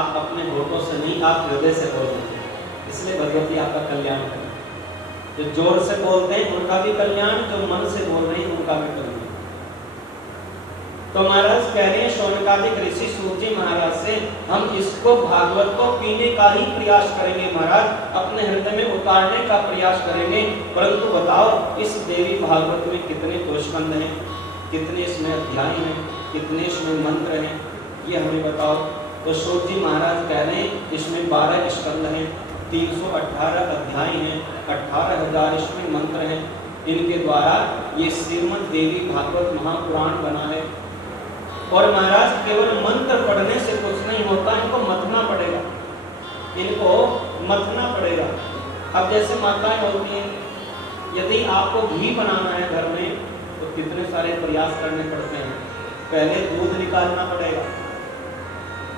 आप अपने होठों से नहीं, आप हृदय से बोल रहे हैं, इसलिए भगवती आपका कल्याण करें। जो जोर से बोलते हैं उनका भी कल्याण, जो मन से बोल रहे हैं उनका भी कल्याण। तो महाराज कह रहे हैं शौनकादिक ऋषि सूत जी महाराज से, हम इसको भागवत को पीने का ही प्रयास करेंगे महाराज, अपने हृदय में उतारने का प्रयास करेंगे। परंतु बताओ इस देवी भागवत में कितने कोशबंध हैं, कितने इसमें अध्याय हैं, कितने इसमें मंत्र हैं, ये हमें बताओ। तो सूत जी महाराज कह रहे हैं इसमें 12 स्कंद हैं, 318 अध्याय हैं, 18,000 इसमें मंत्र हैं। इनके द्वारा ये श्रीमद् देवी भागवत महापुराण बना है। और महाराज केवल मंत्र पढ़ने से कुछ नहीं होता, इनको मथना पड़ेगा, इनको मथना पड़ेगा। अब जैसे माताएं होती हैं, यदि आपको घी बनाना है घर में तो कितने सारे प्रयास करने पड़ते हैं। पहले दूध निकालना पड़ेगा,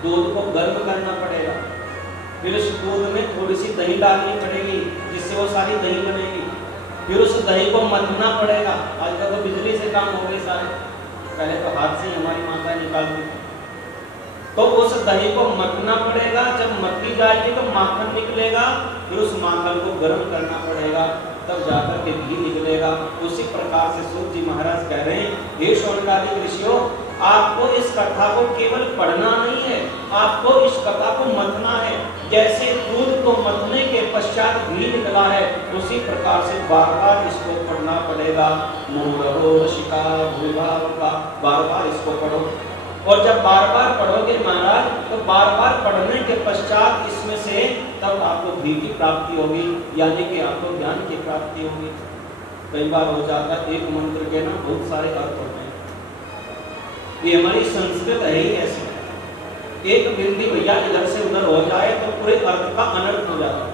दूध को गर्म करना पड़ेगा, फिर उस दूध में थोड़ी सी दही डालनी पड़ेगी जिससे वो सारी दही बनेगी, फिर उस दही को मथना पड़ेगा। आजकल तो बिजली से काम हो गए सारे, पहले तो हाथ से ही हमारी माताएं निकालती थी। तो उस दही को मथना पड़ेगा, जब मथी जाएगी तो माखन निकलेगा, फिर उस माखन को गर्म करना पड़ेगा, तब जाकर के घी निकलेगा। उसी प्रकार से सूत जी महाराज कह रहे हैं, हे शौनकादिक ऋषियों, आपको इस कथा को केवल पढ़ना नहीं है, आपको इस कथा को मथना है। जैसे दूध को मथने के पश्चात घी निकला है, उसी प्रकार से बार बार इसको पढ़ना पड़ेगा। मूढ़ो रसिका भूभावका, बार बार इसको पढ़ो। और जब बार बार पढ़ोगे महाराज, तो बार बार पढ़ने के पश्चात इसमें से तब आपको घी की प्राप्ति होगी, यानी कि आपको ज्ञान की प्राप्ति होगी। कई बार हो जाता है एक मंत्र के ना बहुत सारे अर्थ होते हैं, ये हमारी संस्कृत है ही ऐसी, एक बिंदी भैया इधर से उधर हो जाए तो पूरे अर्थ का अनर्थ हो जाता है।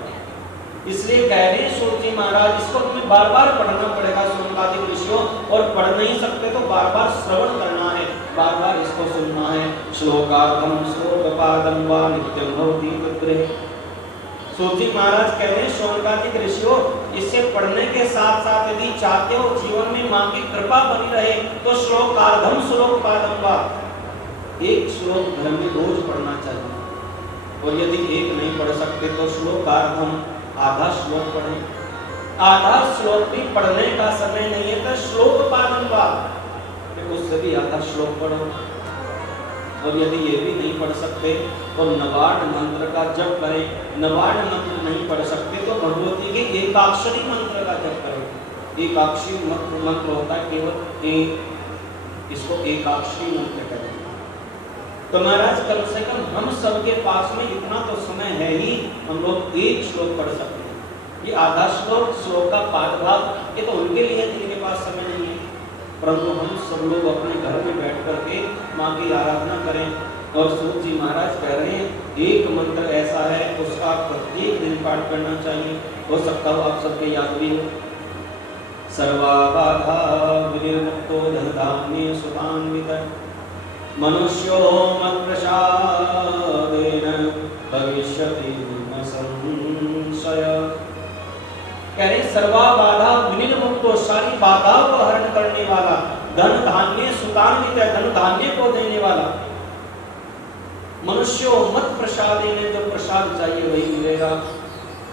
इसलिए कह रहे हैं सूत जी महाराज, इसको तुम्हें बार बार पढ़ना पड़ेगा शौनकादिक ऋषियों, और पढ़ नहीं सकते तो बार बार श्रवण करना है, बार बार इसको सुनना है। श्लोकार्थम श्लोकपादम वा नित्यम भवति तत्र। सूत जी महाराज कह रहे हैं शौनकादिक ऋषियों, इसे पढ़ने के साथ साथ यदि चाहते हो जीवन में मां की कृपा बनी रहे तो श्लोकार्थम श्लोकपादम वा, एक श्लोक घर में रोज पढ़ना चाहिए। और यदि एक नहीं पढ़ सकते तो श्लोकार्थम, आधा श्लोक पढ़ें। आधा श्लोक भी पढ़ने का समय नहीं है तो श्लोकपादम वा, उससे भी आधा श्लोक पढ़ो। और यदि ये भी नहीं पढ़ सकते तो नवार्ण मंत्र का जप करें। नवार्ण मंत्र नहीं पढ़ सकते तो भगवती के एकाक्षरी मंत्र का जप करें। एकाक्षरी मंत्र होता है केवल एक, इसको एकाक्षरी मंत्र करें। तो महाराज कम से कम हम सबके पास में इतना तो समय है ही, हम लोग एक श्लोक पढ़ सकते हैं। ये आधा श्लोक का पाठ भाग ये तो उनके लिए जिनके पास समय नहीं है, परंतु हम सब लोग अपने घर में बैठ करके माँ की आराधना करें। और सूत जी महाराज कह रहे हैं एक मंत्र ऐसा है उसका प्रत्येक दिन पाठ करना चाहिए। हो सकता हो आप सबके याद भी हो, सर्वा बाधा विनिर्मुक्तो धनधान्ये सुतान्वितः मनुष्यो मत्प्रसादेन भविष्यति न संशय। कह रहे सर्वा बाधा विनिर्मुक्तो, सारी बाधाओं को हरण करने वाला, धन धान्य सुतान्वित, धन धान्य को देने वाला। मनुष्यो मत प्रसादेन, जो प्रसाद चाहिए वही मिलेगा।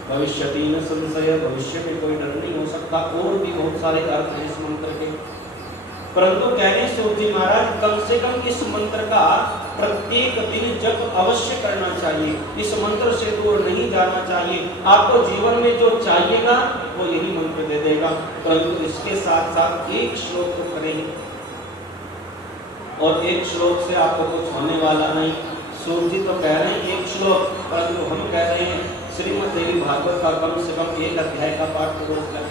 भविष्यति न संशय, भविष्य में कोई डर नहीं हो सकता। और भी बहुत सारे अर्थ हैं इस मंत्र के, परंतु कह रहे सूत जी महाराज कम से कम इस मंत्र का प्रत्येक दिन जप अवश्य करना चाहिए। इस मंत्र से दूर नहीं जाना चाहिए। आपको जीवन में जो चाहिएगा वो यही मंत्र दे देगा। परंतु इसके साथ साथ एक श्लोक तो करें, और एक श्लोक से आपको कुछ होने वाला नहीं। सूत जी तो कह रहे हैं एक श्लोक, परंतु हम कह रहे हैं श्रीमद् देवी भागवत का कम से कम एक अध्याय का पाठ रोज करें।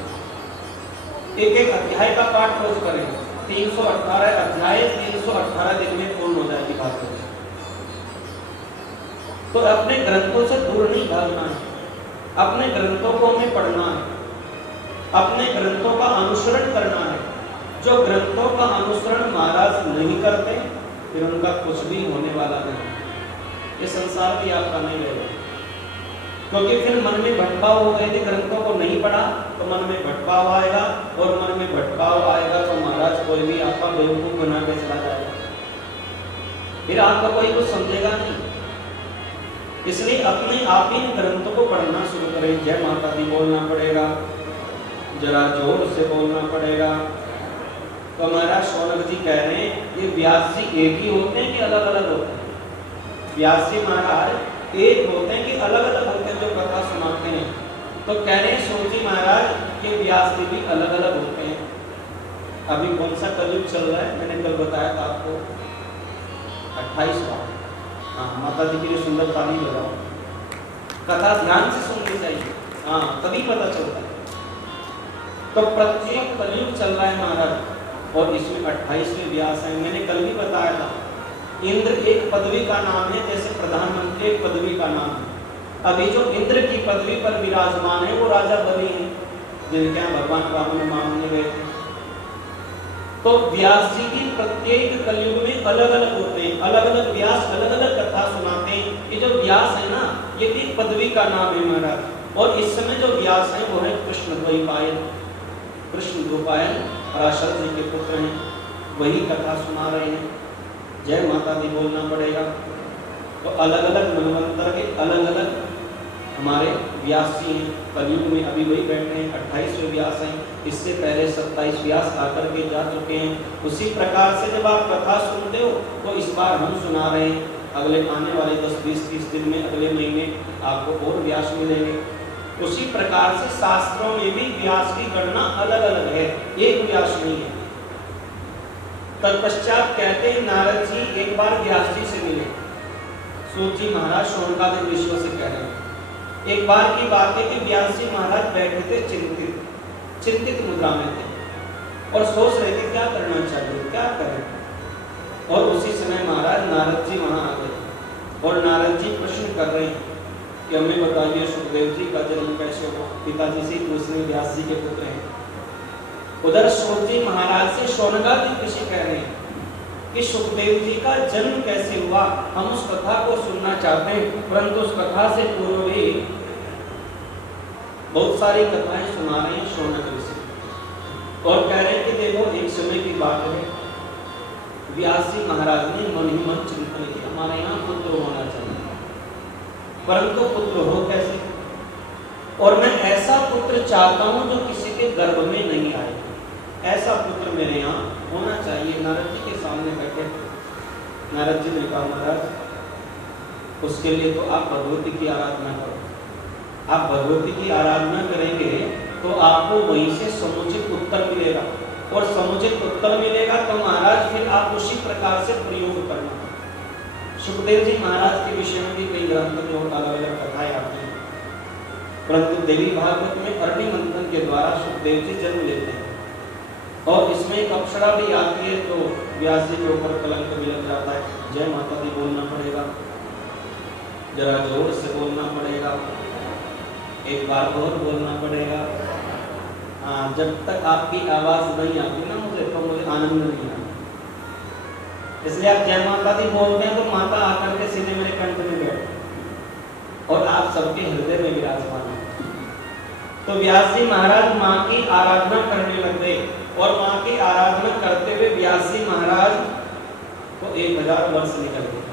एक एक अध्याय का पाठ रोज करें। 318 अध्याय 318 दिन में पूर्ण हो जाएगी भागवत। तो अपने ग्रंथों से दूर नहीं भागना है, अपने ग्रंथों को हमें पढ़ना है, अपने ग्रंथों का अनुसरण करना है। जो ग्रंथों का अनुसरण महाराज नहीं करते फिर उनका कुछ भी होने वाला नहीं, ये संसार भी आपका नहीं रहेगा। क्योंकि फिर मन में भटकाव हो गए थे, ग्रंथों को नहीं पढ़ा तो मन में भटकाव आएगा, और मन में भटकाव आएगा तो महाराज कोई भी आपका बेवकूफ बना के चला जाएगा, फिर आपका कोई कुछ समझेगा नहीं। इसलिए अपने आप ही इन ग्रंथों को पढ़ना शुरू करें। जय माता दी बोलना पड़ेगा, जरा जोर से बोलना पड़ेगा। तो हमारा शौनक जी कह रहे हैं ये व्यास जी एक ही होते हैं कि अलग अलग होते हैं? व्यास जी महाराज एक होते हैं कि अलग अलग होते हैं जो कथा सुनाते हैं? तो कह रहे हैं सूत जी महाराज के व्यास जी भी अलग अलग होते हैं। अभी कौन सा कलयुग चल रहा है? मैंने कल बताया था आपको 28वां। हाँ, माता जी के लिए सुंदर ताली लगाओ। कथा ध्यान से सुननी चाहिए, हाँ तभी पता चलता है। तो प्रत्येक कलयुग चल रहा है महाराज और इसमें 28वें व्यास हैं। मैंने कल भी बताया था इंद्र एक पदवी का नाम है, जैसे प्रधानमंत्री एक पदवी का नाम है। अभी जो इंद्र की पदवी पर विराजमान है वो राजा बलि हैं, जिनके यहाँ भगवान राम मानने गए थे। तो व्यास जी की प्रत्येक कलयुग में अलग अलग होते हैं, अलग अलग व्यास अलग अलग कथा सुनाते हैं। ये जो व्यास है ना, ये भी पदवी का नाम है महाराज। और इस समय जो व्यास है वो है कृष्ण द्वैपायन। कृष्ण द्वैपायन पराशर जी के पुत्र हैं, वही कथा सुना रहे हैं। जय माता दी बोलना पड़ेगा। तो अलग अलग मनवंतर के अलग अलग हमारे व्यास जी हैं। कलयुग में अभी वही बैठे हैं, 28वें व्यास हैं। इससे पहले 27 व्यास आकर के जा चुके हैं। उसी प्रकार से जब आप कथा सुनते हो तो इस बार हम सुना रहे हैं। अगले आने वाले 10, 20, 30 दिन में, अगले महीने आपको और व्यास मिलेंगे। उसी प्रकार से शास्त्रों में भी व्यास की गणना अलग अलग है, एक व्यास नहीं है। तत्पश्चात कहते हैं नारद जी एक बार व्यास जी से मिले। सूत जी महाराज शौनकादिक ऋषियों से कह रहे हैं, एक बार की बात है कि व्यास जी महाराज बैठे थे चिंतित मुद्रा में थे और सोच रहे थे क्या करना चाहिए, क्या करें। और उसी समय महाराज नारद जी वहां आ गए और नारद जी प्रश्न कर रहे हैं कि हमें बताइए सुखदेव जी का जन्म कैसे हुआ। पिताजी से दूसरे व्यास जी के पुत्र हैं। उधर सूत जी महाराज से शौनकादिक ऋषि कह रहे हैं कि सुखदेव जी का जन्म कैसे हुआ, हम उस कथा को सुनना चाहते हैं। परंतु उस कथा से पूर्व भी बहुत सारी कथाएं सुना रहे हैं शौनक ऋषि और कह रहे हैं कि देखो एक समय की बात है, व्यास जी महाराज ने मन ही मन चिंतन किया हमारे यहाँ पुत्र होना चाहिए, परंतु पुत्र हो कैसे, और मैं ऐसा पुत्र चाहता हूं जो किसी के गर्भ में नहीं आए, ऐसा पुत्र मेरे यहाँ होना चाहिए। नारद जी के सामने बैठे। नारद जी ने कहा महाराज उसके लिए तो आप भगवती की आराधना करो। आप भगवती की आराधना करेंगे तो आपको वहीं से समुचित उत्तर मिलेगा, और समुचित उत्तर मिलेगा तो महाराज फिर आप उसी प्रकार से प्रयोग करना। सुखदेव जी महाराज के विषय में भी कई ग्रंथों में अलग अलग कथाएं आती हैं, परंतु देवी भागवत में अरणी मंथन के द्वारा सुखदेव जी जन्म लेते हैं और इसमें एक अप्सरा भी आती है तो व्यास जी के ऊपर कलंक भी लग जाता है। जय माता दी बोलना पड़ेगा, जरा जोर से बोलना पड़ेगा, एक बार और बोलना पड़ेगा। जब तक आपकी आवाज नहीं आती ना मुझे आनंद नहीं आता। इसलिए आप जय माता दी बोलते हैं तो माता आकर के सीधे मेरे कंठ में बैठ और आप सबके हृदय में विराजमान है। तो व्यास जी महाराज माँ की आराधना करने लग गए और माँ की आराधना करते हुए व्यास जी महाराज को 1000 वर्ष निकल गए।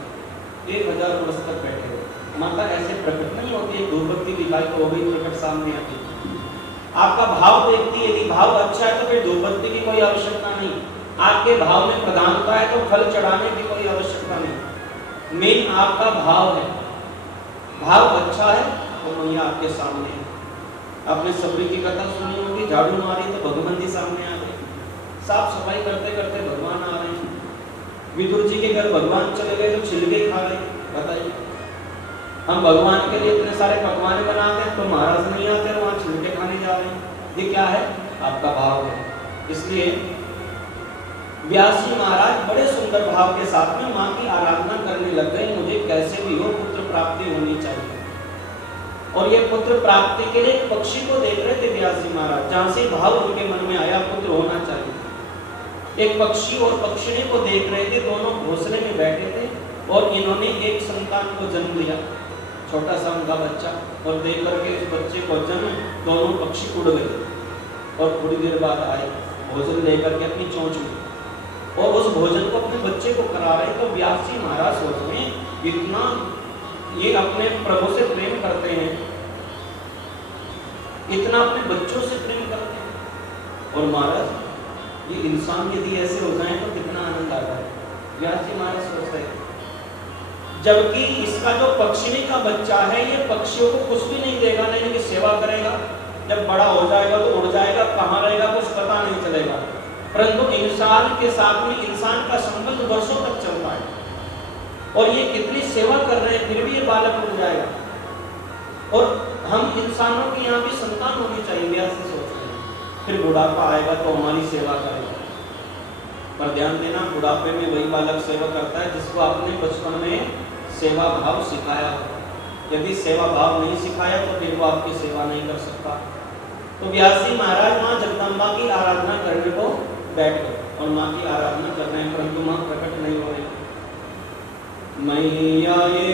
1000 वर्ष तक बैठे हुए। माता ऐसे प्रकट नहीं होती है, धूपबत्ती दिखाई तो वो भी प्रकट सामने आती है। आपका भाव देखती है, यदि भाव अच्छा है तो फिर धूपबत्ती की कोई आवश्यकता नहीं। आपके भाव में प्रधानता है तो फल चढ़ाने की कोई आवश्यकता नहीं। मेन आपका भाव है, भाव अच्छा है तो मैया आपके सामने है। आपने सबरी की कथा सुनी होगी, झाड़ू मारी तो भगवान जी सामने आ गए, साफ सफाई करते करते भगवान आ रहे हैं। विदुर जी के घर भगवान चले गए तो छिलके खा रहे। बताइए, हम भगवान के लिए इतने सारे पकवान बनाते हैं तो महाराज नहीं आते, वहां छिलके खाने जा रहे हैं। ये क्या है? आपका भाव है। इसलिए व्यास जी महाराज बड़े सुंदर भाव के साथ में माँ की आराधना करने लग गए। मुझे कैसे भी हो पुत्र प्राप्ति होनी चाहिए। और ये पुत्र प्राप्ति के लिए पक्षी को देख रहे थे व्यास जी महाराज, जहां से भाव उनके मन में आया पुत्र होना चाहिए। एक पक्षी और पक्षिणी को देख रहे थे, दोनों घोंसले में बैठे थे और इन्होंने एक संतान को जन्म दिया, छोटा सा उनका बच्चा। और देख करके उस बच्चे को जन्म दोनों पक्षी उड़ गए और थोड़ी देर बाद आए भोजन लेकर के अपनी चोंच में और उस भोजन को अपने बच्चे को करा रहे। तो व्यास जी महाराज सोच में इतना ये अपने प्रभु से प्रेम करते हैं, इतना अपने बच्चों से प्रेम करते हैं। और महाराज ये इंसान यदि ऐसे हो जाए तो कितना आनंद आता है। व्यास जी महाराज सोच रहे, जबकि इसका जो पक्षिणी का बच्चा है ये पक्षियों को कुछ भी नहीं देगा, नहीं इनकी सेवा करेगा, जब बड़ा हो जाएगा तो उड़ जाएगा, कहाँ रहेगा कुछ पता नहीं चलेगा। परंतु इंसान के साथ में इंसान का संबंध वर्षों तक चलता है, और ये कितनी सेवा कर रहे हैं फिर भी ये बालक उड़ जाएगा। और हम इंसानों की यहाँ भी संतान होनी चाहिए, व्यास जी सोच रहे हैं, फिर बुढ़ापा आएगा तो हमारी सेवा करेगा। पर ध्यान देना, बुढ़ापे में वही बालक सेवा करता है जिसको आपने बचपन में सेवा भाव सिखाया हो। यदि सेवा भाव नहीं सिखाया तो फिर वो आपकी सेवा नहीं कर सकता। तो व्यास जी महाराज माँ जगदम्बा की आराधना करने को बैठ गए और माँ की आराधना कर रहे हैं, परंतु माँ प्रकट नहीं हो रही। मैया ये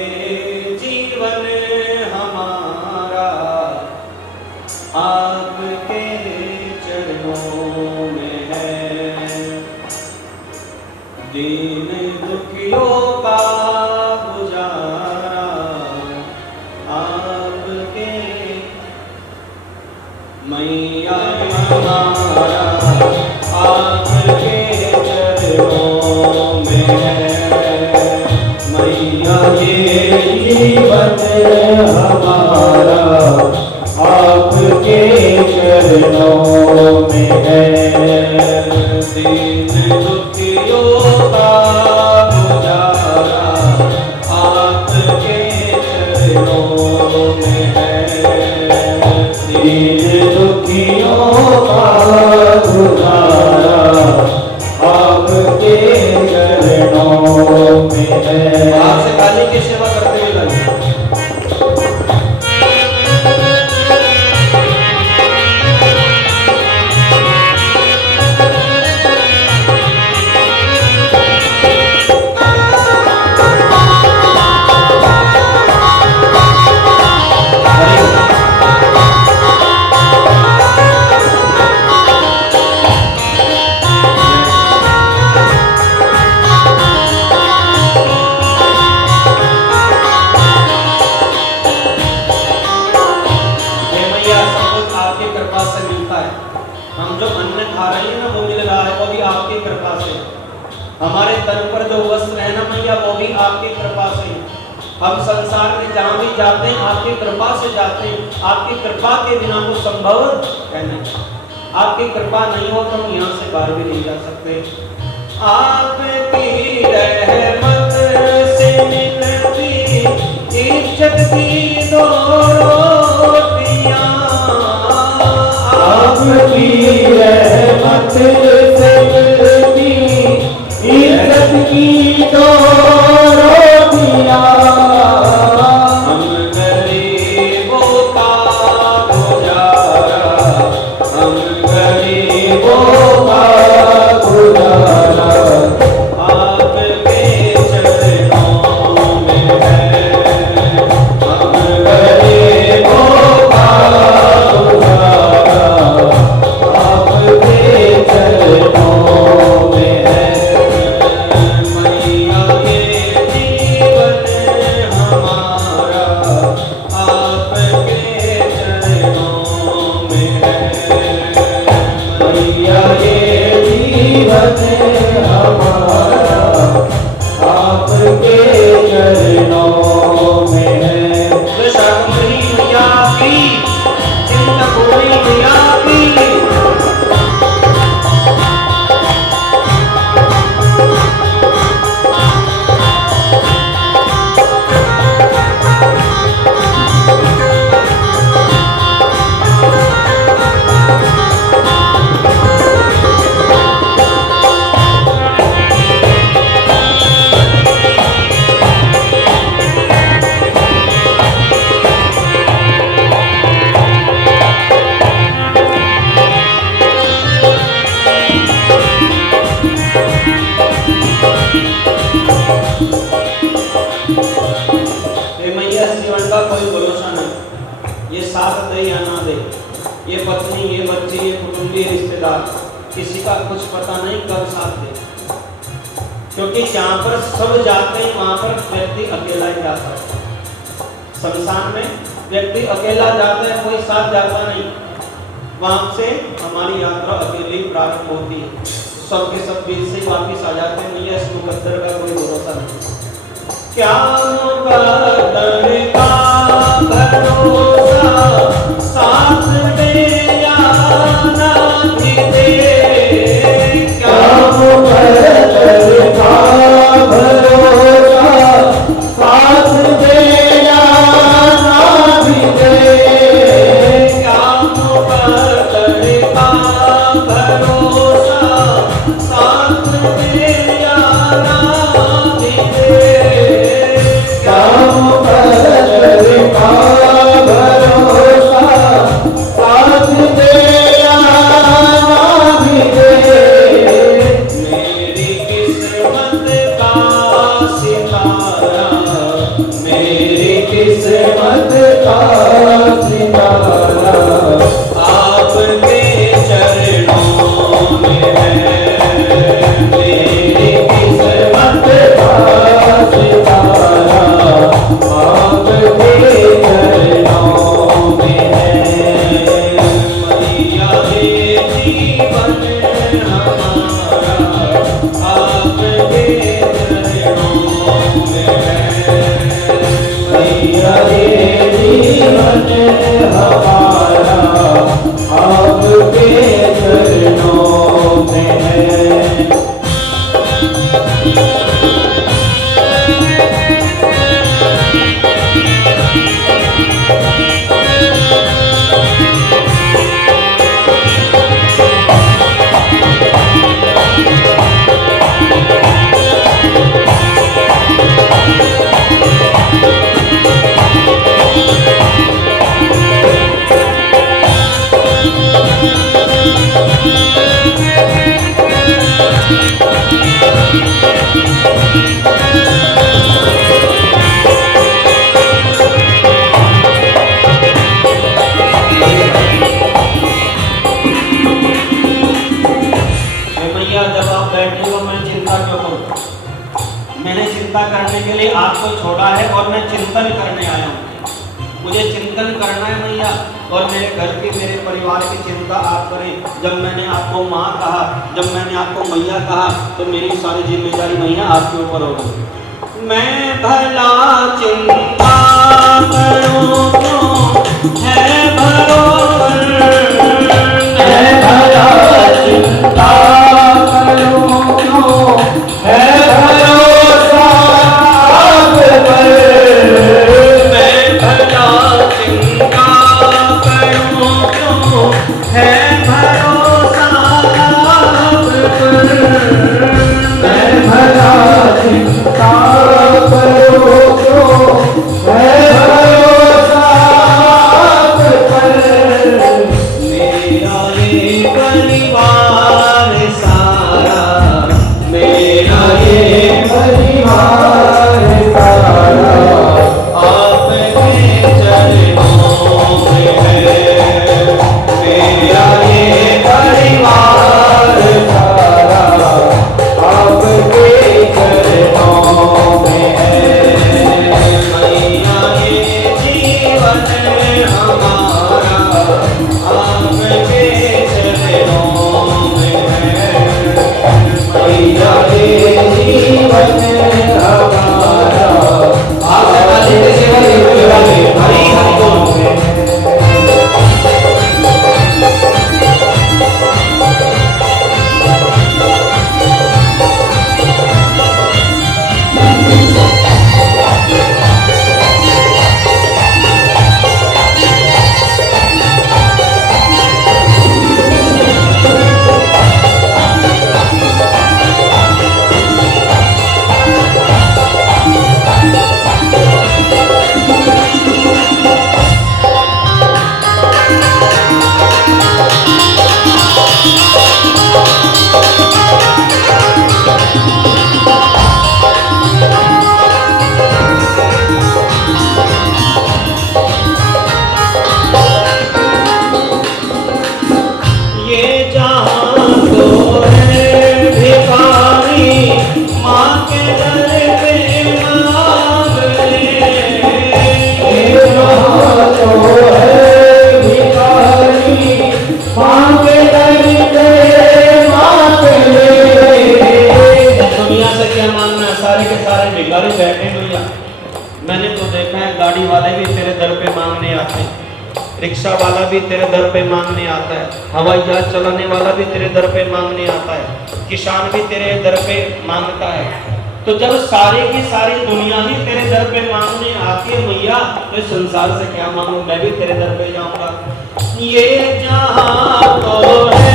जीवन हमारा आपके चरणों में है, दीन दुखियों का गुजारा आपके। मैया हमारा आपके चरणों में है, मैया ये जीवन हमारा आपके चरणों में है, दीन दुखियों का गुजारा आपके चरणों में है, दीन दुखियों का गुजारा आपके चरणों में है। आपसे काली की सेवा करते हुए लगे। हमारे तन पर जो वस्त्र है ना मैया वो भी आपकी कृपा से। हम संसार में जहाँ भी जाते हैं आपकी कृपा से जाते हैं, आपकी कृपा के बिना वो संभव है नहीं। आपकी कृपा नहीं हो तो हम यहाँ से बाहर भी नहीं जा सकते। आपकी रहमत से मिलती इज्जत की दो रोटियां, आपकी रहमत से मिलती इज्जत की दो रोटियां, हम गरीबों का गुजारा, हम गरीबों का गुजारा आपके चरणों में है, हम गरीबों का गुजारा आपके चरणों में है। ये पत्नी, ये बच्चे, ये कुटुंबी, रिश्तेदार, किसी का कुछ पता नहीं कब साथ दे। क्योंकि जहाँ पर सब जाते हैं वहाँ पर व्यक्ति अकेला ही जाता है। शमशान में व्यक्ति अकेला जाता है, कोई साथ जाता नहीं। वहां से हमारी यात्रा अकेली प्रारंभ होती है, सब के सब बीच से वापिस आ जाते हैं। मुझे इस मुकद्दर का कोई भरोसा नहीं। क्या मुकद्दर का भरोसा, साथ दे या ना भी दे। क्या मुकद्दर का भरोसा, साथ दे या ना भी दे। क्या मुकद्दर का भरोसा, साथ दे या ना भी दे। क्या मुकद्दर का भरोसा, साथ दे या ना भी दे। मेरी किस्मत का सितारा, मेरी किस्मत का सितारा आपके चरणों में है। मेरी किस्मत का सितारा आपके चरणों में है। मैया ये जीवन हमारा आपके चरणों में है। मैया ये जीवन हमारा आपके चरणों में है। जब आप बैठे हो, मैं चिंता क्यों करूं? मैंने चिंता करने के लिए आपको छोड़ा है और मैं चिंतन करने आया हूं। मुझे चिंतन करना है मैया, और मेरे घर की, मेरे परिवार की चिंता आप करें। जब मैंने आपको माँ कहा, जब मैंने आपको मैया कहा, तो मेरी सारी जिम्मेदारी मैया आपके ऊपर होगी। मैं भला चिंता करूं तो है भरोसा, मैं भला चिंता करूं तो है भरोसा आप पर। मैं भला चिंता करूं तो है भरोसा आप पर। मैं भला चिंता करूं तो है भरोसा आप पर। मेरा ये परिवार सारा, मेरा भिखारी बैठे भैया, मैंने तो देखा है गाड़ी वाले भी तेरे दर पे मांगने आते हैं, रिक्शा वाला भी तेरे दर पे मांगने आता है, हवाई जहाज चलाने वाला भी तेरे दर पे मांगने आता है, किसान भी तेरे दर पे मांगता है। तो जब सारे की सारी दुनिया ही तेरे दर पे मांगने आती है भैया, तो संसार से क्या मांगू, मैं भी तेरे दर पे जाऊंगा। ये जहां तो है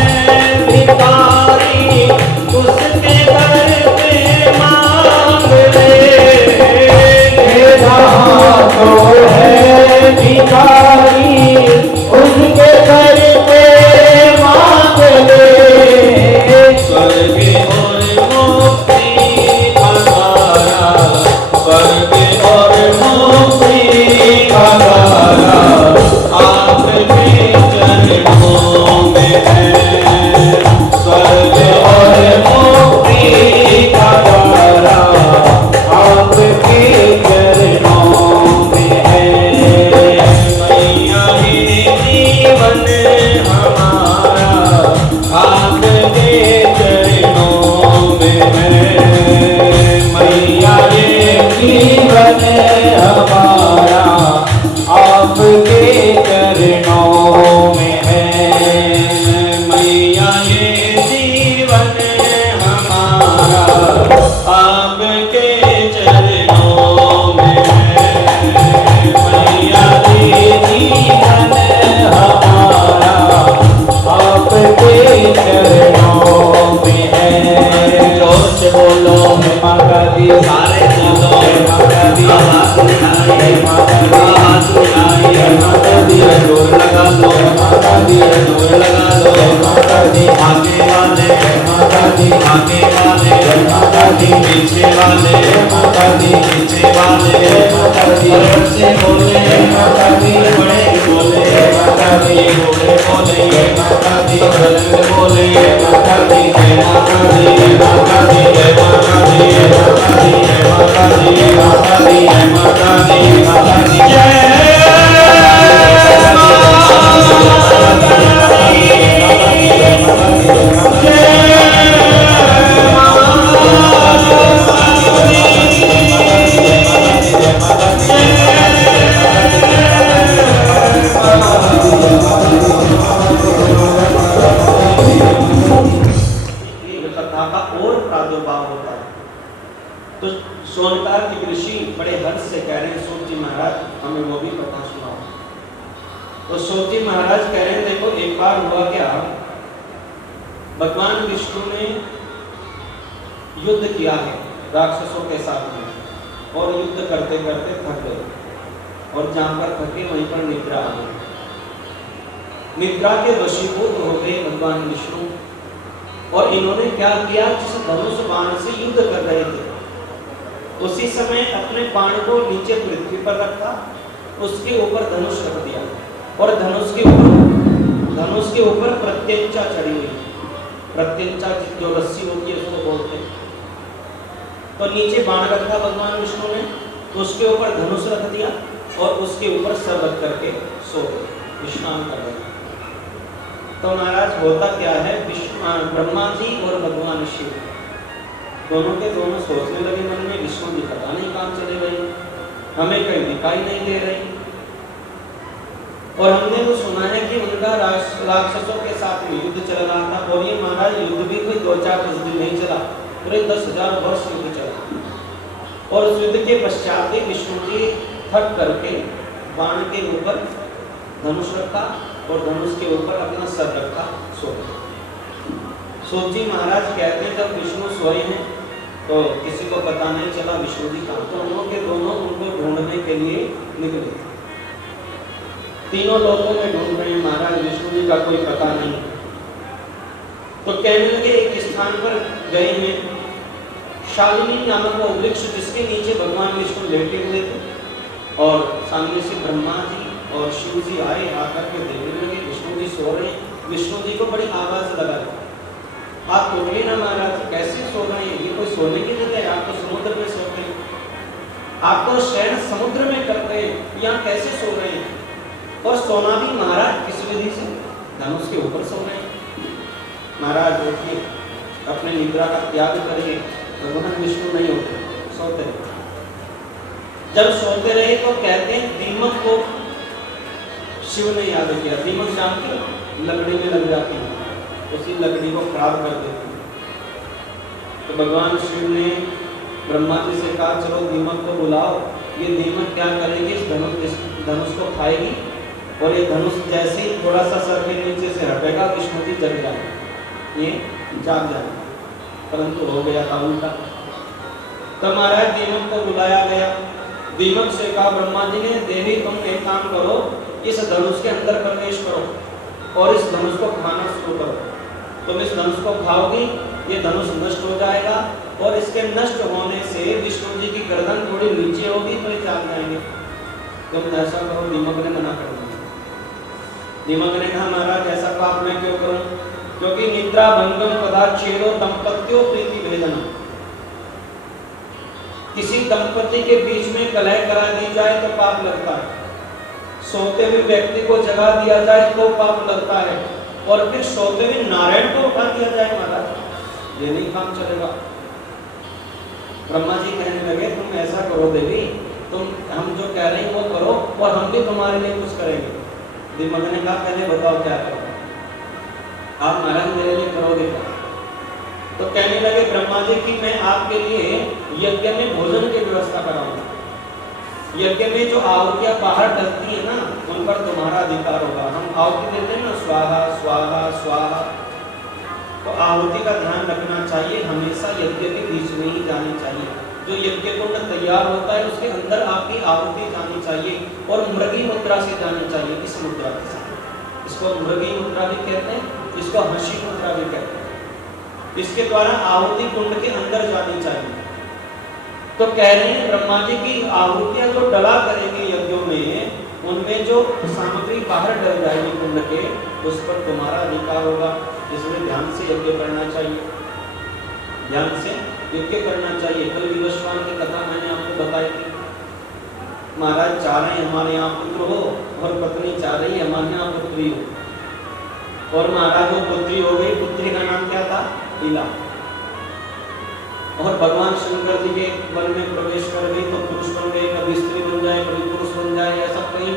भिखारी, उसके दर पे मांग ले। ये जहां तो है भिखारी, उसके दर पे मांग ले। स्वर्ग और मुक्ति का द्वारा, स्वर्ग और मुक्ति का द्वारा आपके चरणों में है। स्वर्ग और मुक्ति का द्वारा आपके चरणों में है। मैया ये जीवन हमारा आपके चरणों में है। मैया ये जीवन हमारा आपके चरणों में है। मैया ये जीवन हमारा आपके चरणों में है। मैया ये जीवन हमारा आपके चरणों में है। जोर से बोलो हे माता दी, सारे बोलो हे माता दी, आवाज उठाई हे माता दी, आवाज उठाई हे माता दी, जोर लगा लो हे माता दी, जोर लगा लो हे माता दी। आगे वाले हे माता दी, आगे वाले हे माता दी, पीछे वाले हे माता दी, पीछे वाले हे माता दी। बड़े से बोले हे माता दी, बड़े बोले हे माता दी, बड़े बोले हे माता दी, बड़े बोले हे माता दी, हे माता दी, हे माता दी, हे माता दी, हे माता दी, हे माता दी, हे माता दी, हे माता दी, हे माता दी। जय कथा का और प्रादुर्भाव होता है। तो सोनकार के ऋषि बड़े हर्ष से कह रहे हैं, सूत जी महाराज हमें वो भी कथा सुनाओ। तो सूत जी महाराज कह रहे हैं, देखो एक बार हुआ क्या, भगवान विष्णु ने युद्ध किया है राक्षसों के साथ में, और युद्ध करते करते थक गए, और जहां पर थके वहीं पर निद्रा आ गई। निद्रा के वशीभूत हो गए भगवान विष्णु, और इन्होंने क्या किया, जिस धनुष बाण से युद्ध कर रहे थे उसी समय अपने बाण को नीचे पृथ्वी पर रखा, उसके ऊपर धनुष रख दिया, और धनुष के ऊपर प्रत्यंचा चढ़ी हुई। प्रत्यंचा जो रस्सी होती है उसको बोलते हैं। तो नीचे बाण रखा भगवान विष्णु ने, उसके ऊपर धनुष रख दिया, और उसके ऊपर सर रख करके सो गए, विश्राम कर रहे। तो महाराज होता क्या है, ब्रह्मा जी और भगवान शिव दोनों के दोनों सोचने लगे मन में, विष्णु जी पता नहीं कहाँ चले गए, हमें कहीं दिखाई नहीं दे रही। और हमने तो सुना है कि उनका राक्षसों के साथ में युद्ध चल रहा था, और ये महाराज युद्ध भी कोई 2-4 दिन नहीं चला, पूरे 10,000 वर्ष युद्ध चला। और उस युद्ध के पश्चात विष्णु जी थक करके बाण के ऊपर धनुष रखा, और धनुष के ऊपर अपना सर रखा, सो गए। सूत जी महाराज कहते हैं, जब विष्णु सोए हैं तो किसी को पता नहीं चला विष्णु जी कहाँ, तो दोनों के दोनों उनको ढूंढने के लिए निकले। तीनों लोगों में ढूंढ रहे हैं महाराज, विष्णु जी का कोई पता नहीं। तो कहने लगे, एक स्थान पर गए हैं, शालिनी नामक वो वृक्ष जिसके नीचे भगवान विष्णु लेटे हुए थे, और सामने से ब्रह्मा जी और शिव जी आए, आकर के देखने लगे विष्णु जी सो रहे हैं। विष्णु जी को बड़ी आवाज लगा, आप टोकली ना महाराज, कैसे सो रहे हैं, ये कोई सोने की जगह है, आप तो समुद्र में सोते हैं, आप तो शयन समुद्र में करते हैं, यहाँ कैसे सो रहे हैं। और सोना भी महाराज किस विधि से, धनुष के ऊपर सो रहे हैं। महाराज उठिए, अपने निद्रा का त्याग करिए, भगवान विष्णु नहीं होते, सोते हैं। जब सोते रहे तो कहते हैं दीमक को शिव ने याद किया। दीमक जानते हो, लकड़ी में लग जाती है, उसी लकड़ी को खराब कर देती है। तो भगवान शिव ने ब्रह्मा जी से कहा चलो दीमक को बुलाओ, ये दीमक क्या करेगी, इस धनुष को खाएगी और ये धनुष जैसे ही थोड़ा सा सर के नीचे से हटेगा विष्णु जी जग जाएंगे, ये जाग जाएंगे। परंतु हो गया था उल्टा। तब महाराज दीमक को बुलाया गया। दीमक से कहा ब्रह्मा जी ने, देवी तुम एक काम करो, इस धनुष के अंदर प्रवेश करो और इस धनुष को खाना शुरू करो। तुम इस धनुष को खाओगी, ये धनुष नष्ट हो जाएगा और इसके नष्ट होने से विष्णु जी की गर्दन थोड़ी नीचे होगी तो ये जाग जाएंगे। तुम ऐसा करो। दीमक ने मना कर दिया। दीमक ने कहा महाराज ऐसा पाप मैं क्यों करूं, क्योंकि निद्रा भंगम पदाच्छेदो दंपत्यो प्रीति भेदन। किसी दंपति के बीच में कलह करा दी जाए तो पाप लगता है, सोते हुए व्यक्ति को जगा दिया जाए तो पाप लगता है, और फिर सोते हुए नारायण को उठा दिया जाए महाराज, ये नहीं काम चलेगा। ब्रह्मा जी कहने लगे तुम ऐसा करो देवी, तुम हम जो कह रहे हैं वो करो और हम भी तुम्हारे लिए कुछ करेंगे। दीमक ने कहा पहले बताओ क्या करो, आप महाराज मेरे लिए करोगे क्या? तो कहने लगे ब्रह्मा जी कि मैं आपके लिए यज्ञ में भोजन की व्यवस्था कराऊंगा। यज्ञ में जो आहुतियां बाहर डलती है ना, उन पर तुम्हारा अधिकार होगा। हम आहुति देते हैं ना, स्वाहा स्वाहा स्वाहा, तो आहुति का ध्यान रखना चाहिए, हमेशा यज्ञ के बीच में ही जानी चाहिए। जो यज्ञ कुंड तैयार होता है उसके अंदर आपकी आहुति जानी चाहिए और मृगी मुद्रा से जानी चाहिए। इस मुद्रा के साथ, इसको मृगी मुद्रा भी कहते हैं, इसको हंसी मुद्रा भी कहते हैं। इसके द्वारा आहुति कुंड के अंदर जानी चाहिए। तो कह रहे हैं ब्रह्मा जी की आहुतियां जो डला करेंगे यज्ञों में, उनमें जो सामग्री बाहर डल जाएगी कुंड के, उस पर तुम्हारा अधिकार होगा। इसलिए ध्यान से यज्ञ करना चाहिए, ध्यान से यज्ञ करना चाहिए। कल विवस्वान की कथा मैंने आपको बताई थी। महाराज चाह रहे हैं हमारे यहाँ पुत्र हो और पत्नी चाह रही है हमारे यहाँ पुत्री हो, और महाराज वो पुत्री हो गई। पुत्री का नाम क्या था? लीला। और भगवान शंकर जी के वन में प्रवेश कर गई तो पुरुष बन गए, कभी स्त्री बन जाए, कभी पुरुष बन जाए, ऐसा कई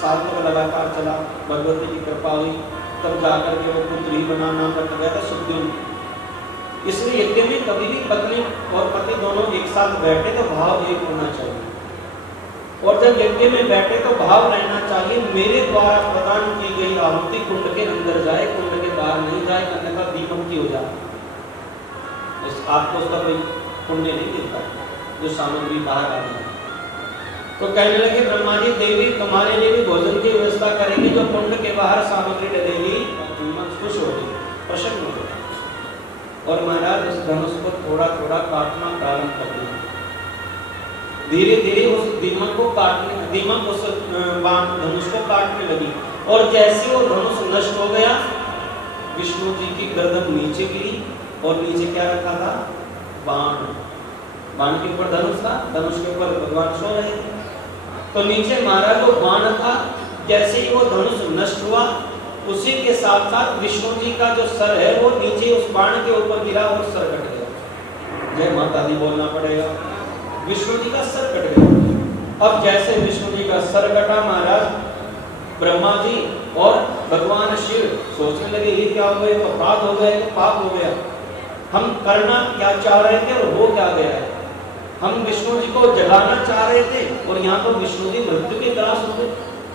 साल तक लगातार चला। भगवती की कृपा हुई, तब जाकर के वो पुत्र ही बना, नाम रखा गया था सुखदेव। इसलिए यज्ञ में कभी भी पत्नी और पति दोनों एक साथ बैठे तो भाव एक होना चाहिए, और जब यज्ञ में बैठे तो भाव रहना चाहिए मेरे द्वारा प्रदान की गई आहुति कुंड के अंदर जाए, कुंड के बाहर नहीं जाए, अन्यथा दीपक की हो जाए। आपको उसका कोई पुण्य नहीं मिलता जो सामग्री बाहर आ रही है। तो कहने लगे ब्रह्मा जी देवी तुम्हारे लिए भी भोजन की व्यवस्था करेंगे, जो कुंड के बाहर सामग्री डलेगी खुश होगी, प्रसन्न होगी। और महाराज उस धनुष को थोड़ा थोड़ा काटना प्रारंभ कर दिया। धीरे धीरे उस दीमक को काटने, दीमक उस धनुष को काटने लगी, और जैसे वो धनुष नष्ट हो गया, विष्णु जी की गर्दन नीचे गिरी और नीचे क्या रखा था? बाण। बाण के ऊपर धनुष था, धनुष के ऊपर भगवान सो रहे थे। तो नीचे महाराज वो बाण था। जैसे ही वो धनुष नष्ट हुआ, उसी के साथ साथ विष्णु जी का जो सर है वो नीचे उस बाण के ऊपर गिरा और सर कट गया। जय माता दी बोलना पड़ेगा। विष्णु जी का सर कट गया। अब जैसे विष्णु जी का सर कटा, महाराज ब्रह्मा जी और भगवान शिव सोचने लगे ये क्या हो गया, अपराध हो गया, पाप हो गया। हम करना क्या चाह रहे थे और हो क्या गया है। हम विष्णु जी को जगाना चाह रहे थे और यहाँ तो विष्णु जी मृत्यु के ग्रास हो गए,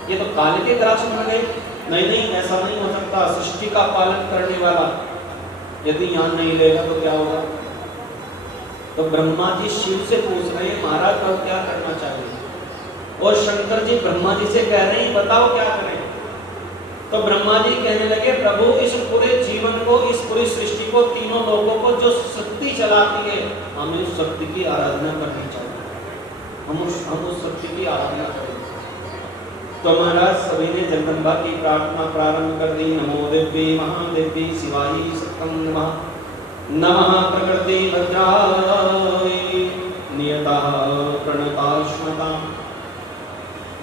ये तो काल के ग्रास बन गए। नहीं नहीं, ऐसा नहीं हो सकता। सृष्टि का पालन करने वाला यदि यहाँ नहीं लेगा तो क्या होगा। तो ब्रह्मा जी शिव से पूछ रहे हैं महाराज को क्या करना चाहिए, और शंकर जी ब्रह्मा जी से कह रहे हैं बताओ क्या करें। तो ब्रह्मा जी कहने लगे प्रभु इस पूरे जीवन को, इस पूरी सृष्टि को, तीनों लोगों को जो शक्ति चलाती है, हमें उस शक्ति की आराधना करनी चाहिए। हम उस शक्ति की आराधना करें। तो महाराज सभी ने जगदम्बा की प्रार्थना प्रारंभ कर दी। नमो देवी महादेवी शिवाय सत्यम नमः, नमः प्रकृति भद्राय नियता प्रणताश्मता।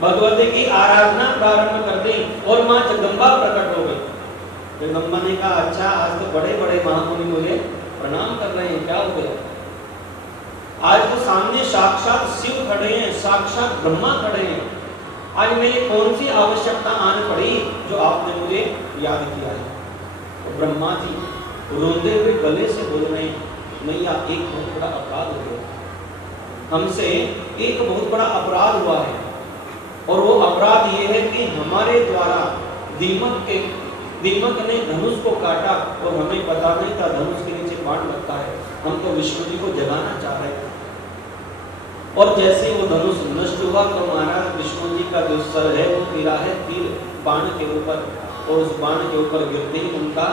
भगवती की आराधना प्रारंभ कर दी और मां जगदम्बा प्रकट हो गई। जगदम्बा ने कहा अच्छा आज तो बड़े बड़े महामुनि मुझे प्रणाम कर रहे हैं, क्या हो गया। आज तो सामने साक्षात शिव खड़े हैं, साक्षात ब्रह्मा खड़े हैं, आज मेरी कौन सी आवश्यकता आने पड़ी जो आपने मुझे याद किया है। तो ब्रह्मा जी रोंदे हुए गले से बोल रहे हैं, मैया एक बहुत बड़ा अपराध हो गया, हमसे एक बहुत बड़ा अपराध हुआ है, और वो अपराध ये है कि हमारे द्वारा दीमक ने धनुष को काटा और हमें पता नहीं था धनुष के नीचे बाण लगता है। हम तो विष्णु जी को जगाना चाह रहे थे, और जैसे वो धनुष नष्ट हुआ तो महाराज विष्णु जी का जो सर है वो गिरा है तीर बाण के ऊपर, और उस बाण के ऊपर गिरते ही उनका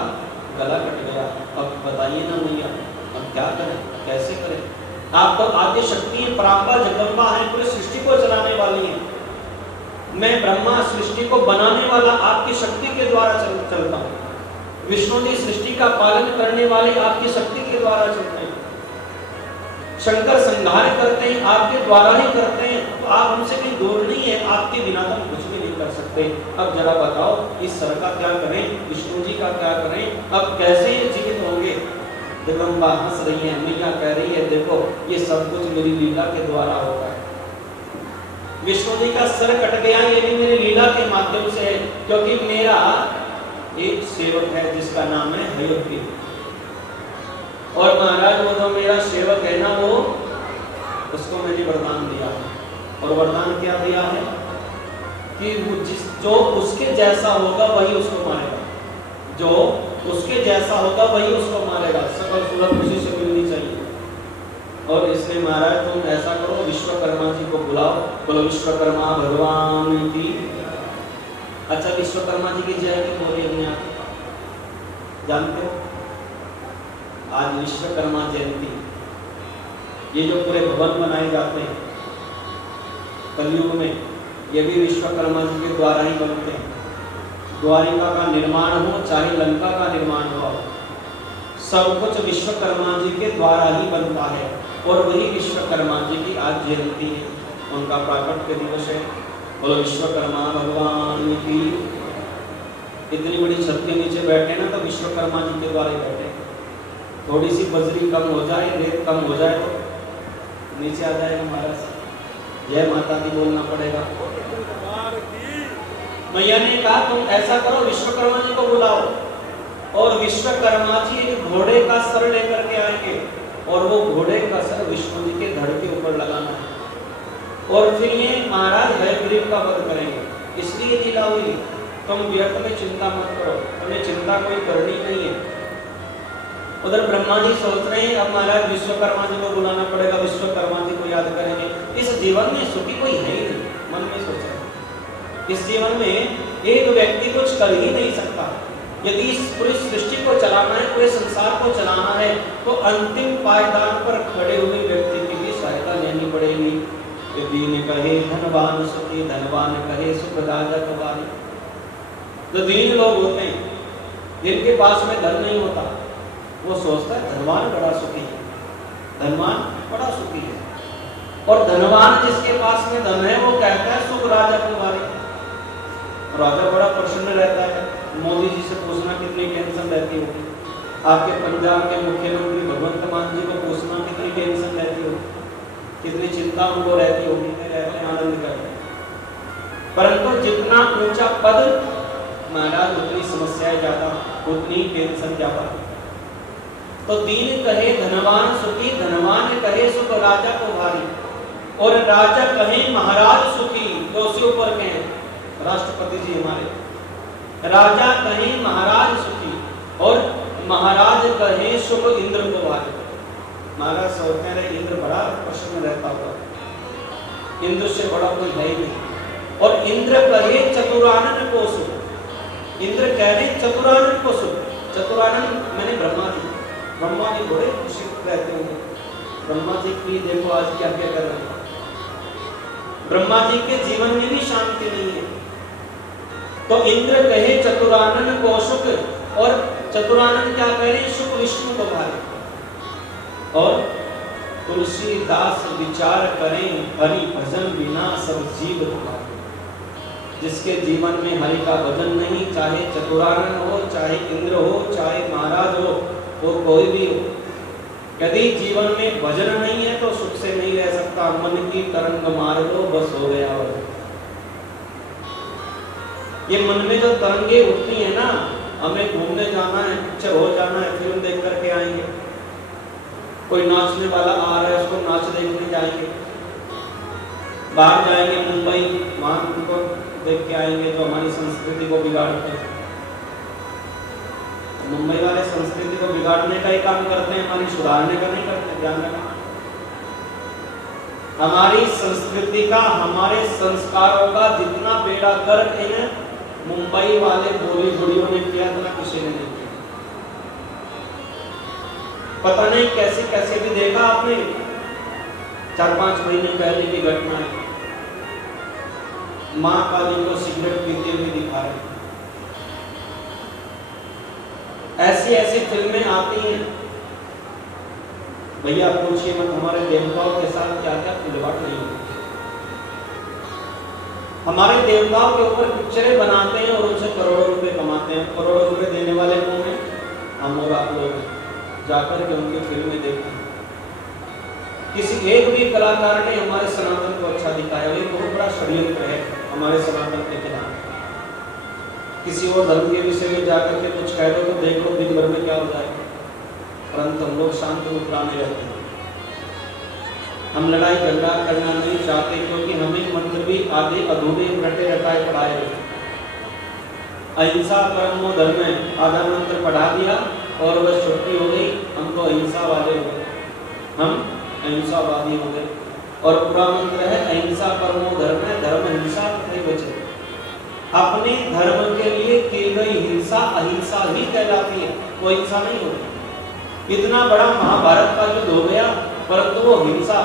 गला कट गया। अब बताइए ना मैया, अब क्या करें, कैसे करें? आप तो आद्य शक्ति है, परांबा जगदम्बा है, पूरी सृष्टि को चलाने वाली है। मैं ब्रह्मा सृष्टि को बनाने वाला आपकी शक्ति के द्वारा चलता हूँ। विष्णु जी सृष्टि का पालन करने वाले आपकी शक्ति के द्वारा चलते हैं। शंकर संहार करते हैं, आपके द्वारा ही करते हैं। तो आप हमसे कहीं दूर नहीं है, आपके बिना तो कुछ भी नहीं कर सकते। अब जरा बताओ इस सर का क्या करें, विष्णु जी का क्या करें, अब कैसे ये जीवित होंगे? जगदम्बा हंस रही है, मैया कह रही है देखो ये सब कुछ मेरी लीला के द्वारा होगा। विष्णु जी का सर कट गया, ये भी मेरी लीला के माध्यम से है, क्योंकि मेरा एक सेवक है जिसका नाम है हयग्रीव, और महाराज वो जो मेरा सेवक है ना, वो उसको मैंने वरदान दिया है। और वरदान क्या दिया है कि जो उसके जैसा होगा वही उसको मारेगा, जो उसके जैसा होगा वही उसको मारेगा। सकल सुलभ उसी से मिलनी चाहिए। और इसलिए महाराज तुम ऐसा करो, विश्वकर्मा जी को बुलाओ, बोलो विश्वकर्मा भगवान की। अच्छा विश्वकर्मा जी की जयंती हो रही है, आप जानते हो आज विश्वकर्मा जयंती, ये जो पूरे भवन बनाए जाते हैं कलयुग में, ये भी विश्वकर्मा जी के द्वारा ही बनते हैं। द्वारिका का निर्माण हो चाहे लंका का निर्माण हो, सब कुछ विश्वकर्मा जी के द्वारा ही बनता है। और वही विश्वकर्मा जी की आज जयंती है, उनका प्राकट्य दिवस है। बोलो विश्वकर्मा भगवान की। इतनी बड़ी छत के नीचे बैठे ना तो विश्वकर्मा जी के द्वारा ही बैठे। थोड़ी सी बजरी कम हो जाए, रेत कम हो जाए तो नीचे आ जाएगा महाराज, जय माता दी बोलना पड़ेगा। मैया ने कहा तुम ऐसा करो, विश्वकर्मा जी को बुलाओ, और विश्वकर्मा जी एक घोड़े का सर लेकर के आएंगे, और वो घोड़े का सर विष्णु जी के धड़ के ऊपर लगाना है, और फिर ये महाराज हयग्रीव का वध करेंगे। इसलिए लीला हुई। तुम व्यर्थ में चिंता मत करो, तुम्हें चिंता कोई करनी नहीं है। उधर ब्रह्मा जी सोच रहे हैं अब महाराज विश्वकर्मा जी को बुलाना पड़ेगा, विश्वकर्मा जी को याद करेंगे। इस जीवन में सुखी कोई है ही नहीं, मन में सोच रहे। इस जीवन में एक व्यक्ति कुछ कर ही नहीं सकता। यदि इस पूरी सृष्टि को चलाना है, पूरे संसार को चलाना है, तो अंतिम पायदान पर खड़े हुए व्यक्ति की भी सहायता लेनी पड़ेगी। दीन कहे धनवान सुखी, धनवान कहे सुख राजक वाली। जो दीन लोग होते हैं, जिनके पास में धन नहीं होता, वो सोचता है धनवान बड़ा सुखी है, धनवान बड़ा सुखी है। और धनवान जिसके पास में धन है वो कहता है सुख राजक वाली। राजा बड़ा प्रसन्न रहता है। मोदी जी से पूछना कितनी टेंशन रहती होगी, आपके पंजाब के मुख्यमंत्री भगवंत मान जी को पूछना कितनी टेंशन रहती होगी, कितनी चिंता उनको रहती होगी, रहते आनंद करते। परंतु जितना ऊंचा पद महाराज उतनी समस्याएं ज्यादा, उतनी टेंशन ज्यादा। तो दीन कहे धनवान सुखी, धनवान कहे सुख राजा को भारी, और राजा कहे महाराज सुखी। तो उसके ऊपर कहें राष्ट्रपति जी हमारे, राजा कहे महाराज सुखी, और महाराज कहे शुभ इंद्र को भारी। महाराज सोचते रहे इंद्र बड़ा प्रसन्न रहता होगा, इंद्र से बड़ा कोई है ही नहीं। और इंद्र कहे चतुरानन को सुख, इंद्र कह रहे चतुरानन को सुख। चतुरानन मैंने ब्रह्मा जी, ब्रह्मा जी बड़े खुशी रहते होंगे। ब्रह्मा जी की देखो आज क्या क्या कर रहे हैं। ब्रह्मा जी के जीवन में भी शांति नहीं है। तो इंद्र कहे चतुरानन को सुख, और चतुरानन क्या कह रहे सुख विष्णु को भारी। और तुलसीदास विचार करें हरि भजन बिना सब जीव भारी। जिसके जीवन में हरि का भजन नहीं, चाहे चतुरानन हो, चाहे इंद्र हो, चाहे महाराज हो, वो कोई भी हो, यदि जीवन में भजन नहीं है तो सुख से नहीं रह सकता। मन की तरंग मार लो बस हो गया। ये मन में जो तरंगे उठती है ना, हमें घूमने जाना है, पिक्चर हो जाना है, फिल्म देख करके आएंगे, कोई नाचने वाला आ रहा है उसको नाच देखने जाएंगे, बाहर जाएंगे मुंबई, वहां उनको देख के आएंगे जो हमारी संस्कृति को बिगाड़ते हैं। मुंबई वाले संस्कृति को बिगाड़ने का ही काम करते हैं, हमारी सुधारने का नहीं करते। ध्यान रखना, हमारी संस्कृति का, हमारे संस्कारों का जितना बेड़ा गर्क है मुंबई वाले बोली बुढ़ियों ने किया था, किसी ने नहीं किया। पता नहीं कैसे कैसे भी देखा आपने, 4-5 महीने पहले की घटना है, मां काली को सिगरेट पीते हुए दिखा रहे। ऐसी ऐसी फिल्में आती हैं, भैया पूछिए मत हमारे देवताओं के साथ क्या क्या खिलवाड़ नहीं होती। हमारे देवताओं के ऊपर पिक्चरें बनाते हैं और उनसे करोड़ों रुपए कमाते हैं। करोड़ों रुपए देने वाले कौन हैं? हम और आप लोग जाकर के उनकी फिल्में देखते हैं। किसी एक भी कलाकार ने हमारे सनातन को अच्छा दिखाया, ये बहुत बड़ा षड्यंत्र है हमारे सनातन के खिलाफ। किसी और धर्म के विषय में जाकर के कुछ कह दो तो देख लो दिन भर में क्या हो जाएगा, परंतु हम लोग शांत मुद्रा में रहते हैं। हम लड़ाई झगड़ा करना नहीं चाहते, क्योंकि हमें मंत्र भी आधे अधूरे रटे रटाए पढ़ाए। अहिंसा परमो धर्म है, आधा मंत्र पढ़ा दिया और बस छुट्टी हो गई, हम तो अहिंसा वाले हो गए, हम अहिंसावादी हो गए। और पूरा मंत्र है अहिंसा परमो धर्म है, धर्म हिंसा नहीं बचे। अपने धर्म के लिए की गई हिंसा अहिंसा ही कहलाती है, वो हिंसा नहीं होती। इतना बड़ा महाभारत का युद्ध हो गया, परंतु वो हिंसा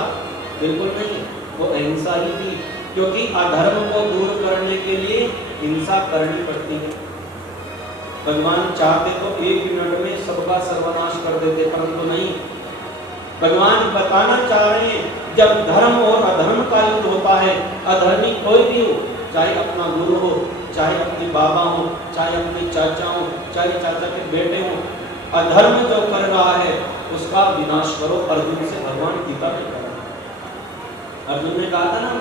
बिल्कुल नहीं, वो अहिंसा ही थी, क्योंकि अधर्म को दूर करने के लिए हिंसा करनी पड़ती है। भगवान चाहते तो 1 मिनट में सबका सर्वनाश कर देते, परंतु नहीं। भगवान बताना चाह रहे हैं जब धर्म और अधर्म का युद्ध होता है, अधर्मी कोई भी हो, चाहे अपना गुरु हो, चाहे अपने बाबा हो, चाहे अपने चाचा हो, चाहे चाचा के बेटे हो, अधर्म जो कर रहा है उसका विनाश करो। अर्जुन से भगवान गीता में कहा, अर्जुन ने कहा था ना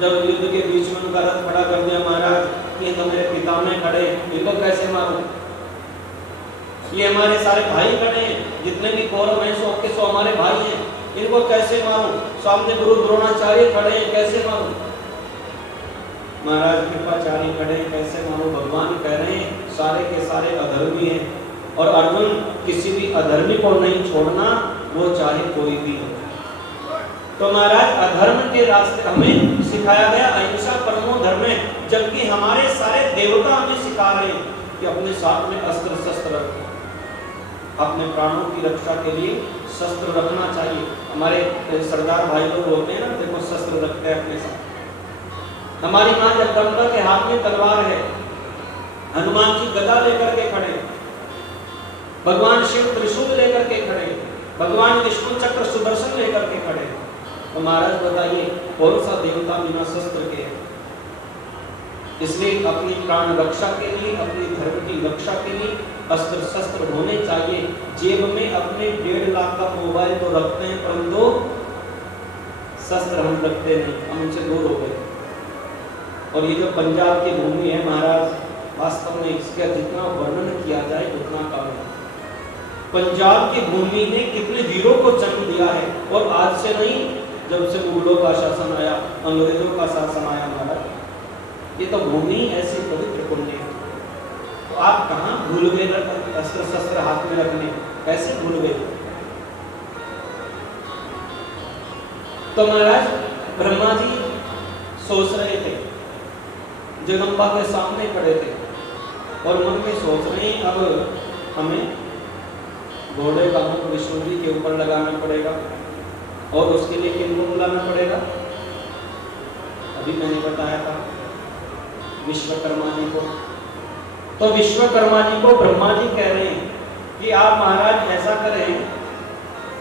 जब युद्ध के बीच में उनका रथ खड़ा कर दिया, महाराज ये तो मेरे पिता में खड़े, इनको कैसे मारूं? ये हमारे सारे भाई खड़े हैं, जितने भी कौरव हैं 100 के 100 हमारे भाई हैं, इनको कैसे मारूं? सामने गुरु द्रोणाचार्य खड़े हैं, कैसे मारूं? महाराज कृपाचार्य खड़े हैं, कैसे मारूं? भगवान कह रहे हैं सारे के सारे अधर्मी हैं, और अर्जुन किसी भी अधर्मी को नहीं छोड़ना, वो चाहे कोई भी हो। तो महाराज अधर्म के रास्ते हमें सिखाया गया अहिंसा परमो धर्म है, जबकि हमारे सारे देवता हमें सिखा रहे हैं कि अपने साथ में अस्त्र शस्त्र रखो, अपने प्राणों की रक्षा के लिए शस्त्र रखना चाहिए। हमारे सरदार भाई लोग होते हैं ना, देखो शस्त्र रखते हैं अपने साथ। हमारी मां जगदम्बा के हाथ में तलवार है, हनुमान जी गदा लेकर के खड़े, भगवान शिव त्रिशूल लेकर के खड़े, भगवान विष्णु चक्र सुदर्शन लेकर के खड़े। तो महाराज बताइए कौन सा देवता बिना शस्त्र के है? इसलिए अपनी प्राण रक्षा के लिए, अपने धर्म की रक्षा के लिए अस्त्र शस्त्र होने चाहिए। जेब में अपने 1.5 लाख का मोबाइल तो रखते हैं, परंतु शस्त्र हम रखते नहीं, हम उनसे दूर हो गए। और ये जो पंजाब की भूमि है महाराज, वास्तव में इसका जितना वर्णन किया जाए उतना कम है। पंजाब की भूमि ने कितने वीरों को जन्म दिया है, और आज से नहीं, जब से मुगलों का शासन आया, अंग्रेजों का शासन आया महाराज, ये तो भूमि ऐसी पवित्र पुण्य है। तो आप कहाँ भूल गए अस्त्र शस्त्र हाथ में रखने, कैसे भूल गए? तो महाराज ब्रह्मा जी सोच रहे थे, जगदम्बा के सामने खड़े थे और मन में सोच रहे हैं अब हमें घोड़े का मुख विष्णु जी के ऊपर लगाना पड़ेगा, और उसके लिए किनको बुलाना पड़ेगा? अभी मैंने बताया था विश्वकर्मा जी को। तो विश्वकर्मा जी को ब्रह्मा जी कह रहे हैं कि आप महाराज ऐसा करें,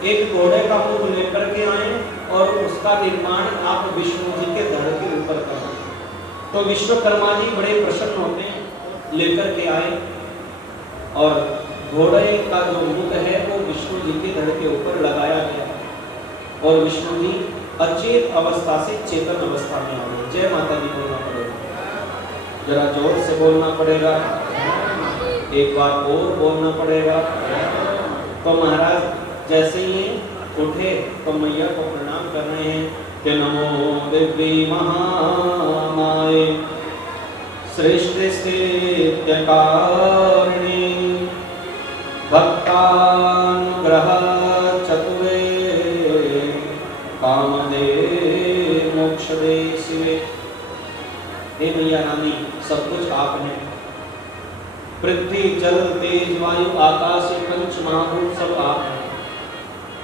एक घोड़े का मुख लेकर के आए और उसका निर्माण आप विष्णु जी के धड़ के ऊपर करें। तो विश्वकर्मा जी बड़े प्रसन्न होते हैं, लेकर के आए और घोड़े का जो मुख है वो विष्णु जी के धड़ के ऊपर लगाया गया और विष्णु जी अचेत अवस्था से चेतन अवस्था में आ गए। जय माता दी बोलना पड़ेगा, जरा जोर से बोलना पड़ेगा, एक बार और बोलना पड़ेगा। तो महाराज जैसे ही उठे तो मैया को प्रणाम कर रहे हैं कि नमो देवी महामाये सृष्टि स्थित्यकारिणी भक्तानुग्रह चतुरे कामदे मोक्षदे शिवे। हे मैया रानी, सब कुछ आपने, पृथ्वी जल तेज वायु आकाश पंच महाभूत सब आप हैं।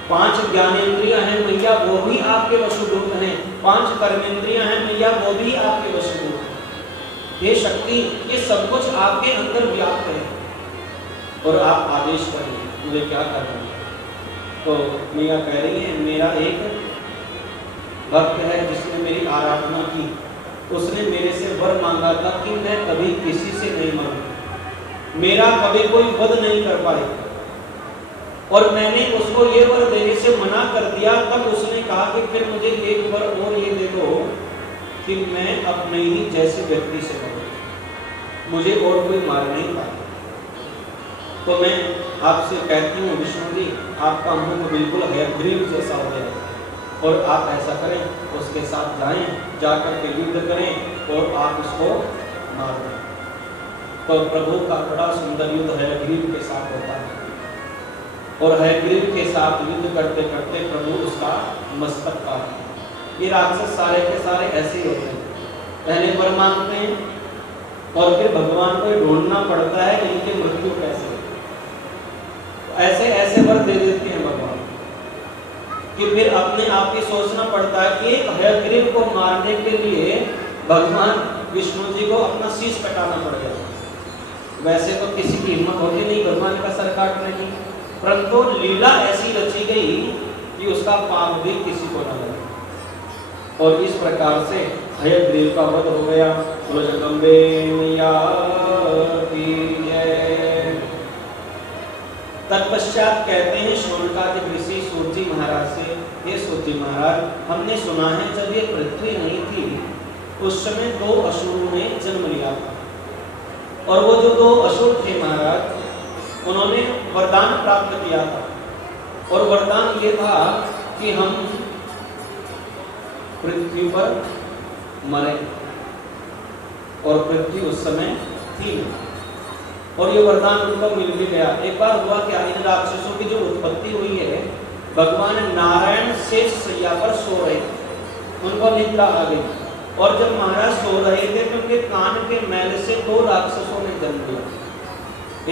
5 ज्ञानेंद्रियां हैं मैया, वो भी आपके वशुभूत हैं। 5 कर्मेंद्रियां हैं मैया, वो भी आपके वशुभूत हैं। ये शक्ति, ये सब कुछ आपके अंदर व्याप्त है और आप आदेश करिए मुझे क्या करना है। तो मैया कह रही है, मेरा एक भक्त है जिसने मेरी आराधना की, उसने मेरे से वर मांगा था कि मैं कभी किसी से नहीं मांगू, मेरा कभी कोई वध नहीं कर पाए, और मैंने उसको ये वर देने से मना कर दिया। तब उसने कहा कि फिर मुझे एक वर और ये दे दो कि मैं अपने ही जैसे व्यक्ति से करूं, मुझे और कोई मार नहीं पाए। तो मैं आपसे कहती हूँ विष्णु जी, आपका मुंह बिल्कुल हयग्रीव जैसा हो गया और आप ऐसा करें, उसके साथ जाएं, जाकर के युद्ध करें और आप उसको मार दें। तो प्रभु का बड़ा सुंदर युद्ध हयग्रीव के साथ होता है और हयग्रीव के साथ युद्ध करते करते प्रभु उसका मस्तक काटते हैं। ये राक्षस सारे के सारे ऐसे ही होते हैं, पहले वर मांगते हैं और फिर भगवान को ढूंढना पड़ता है कि इनकी मृत्यु कैसे। ऐसे ऐसे वर दे देते हैं भगवान कि फिर अपने आप ही सोचना पड़ता है। एक हयग्रीव को मारने के लिए भगवान विष्णु जी को अपना शीश कटाना पड़ गया। वैसे तो किसी की हिम्मत होती नहीं भगवान का सर काटने की, परंतु लीला ऐसी रची गई कि उसका पाप भी किसी को न लगे और इस प्रकार से हयग्रीव का वध हो गया। जगदम्बे मैया की जय। तत्पश्चात कहते हैं शौनकादिक ऋषि सूत जी महाराज से, हे सूत जी महाराज, हमने सुना है जब ये पृथ्वी नहीं थी उस समय 2 असुरों ने जन्म लिया था, और वो जो 2 असुर थे महाराज, उन्होंने वरदान प्राप्त किया था और वरदान ये था कि हम पृथ्वी पर मरे, और पृथ्वी उस समय थी और ये वरदान उनको मिल भी गया। एक बार हुआ क्या, इन राक्षसों की जो उत्पत्ति हुई है, भगवान नारायण शेष शैया पर सो रहे, उनको निद्रा आ गई और जब महाराज सो रहे थे तो उनके कान के मैल से 2 राक्षसों ने जन्म लिया।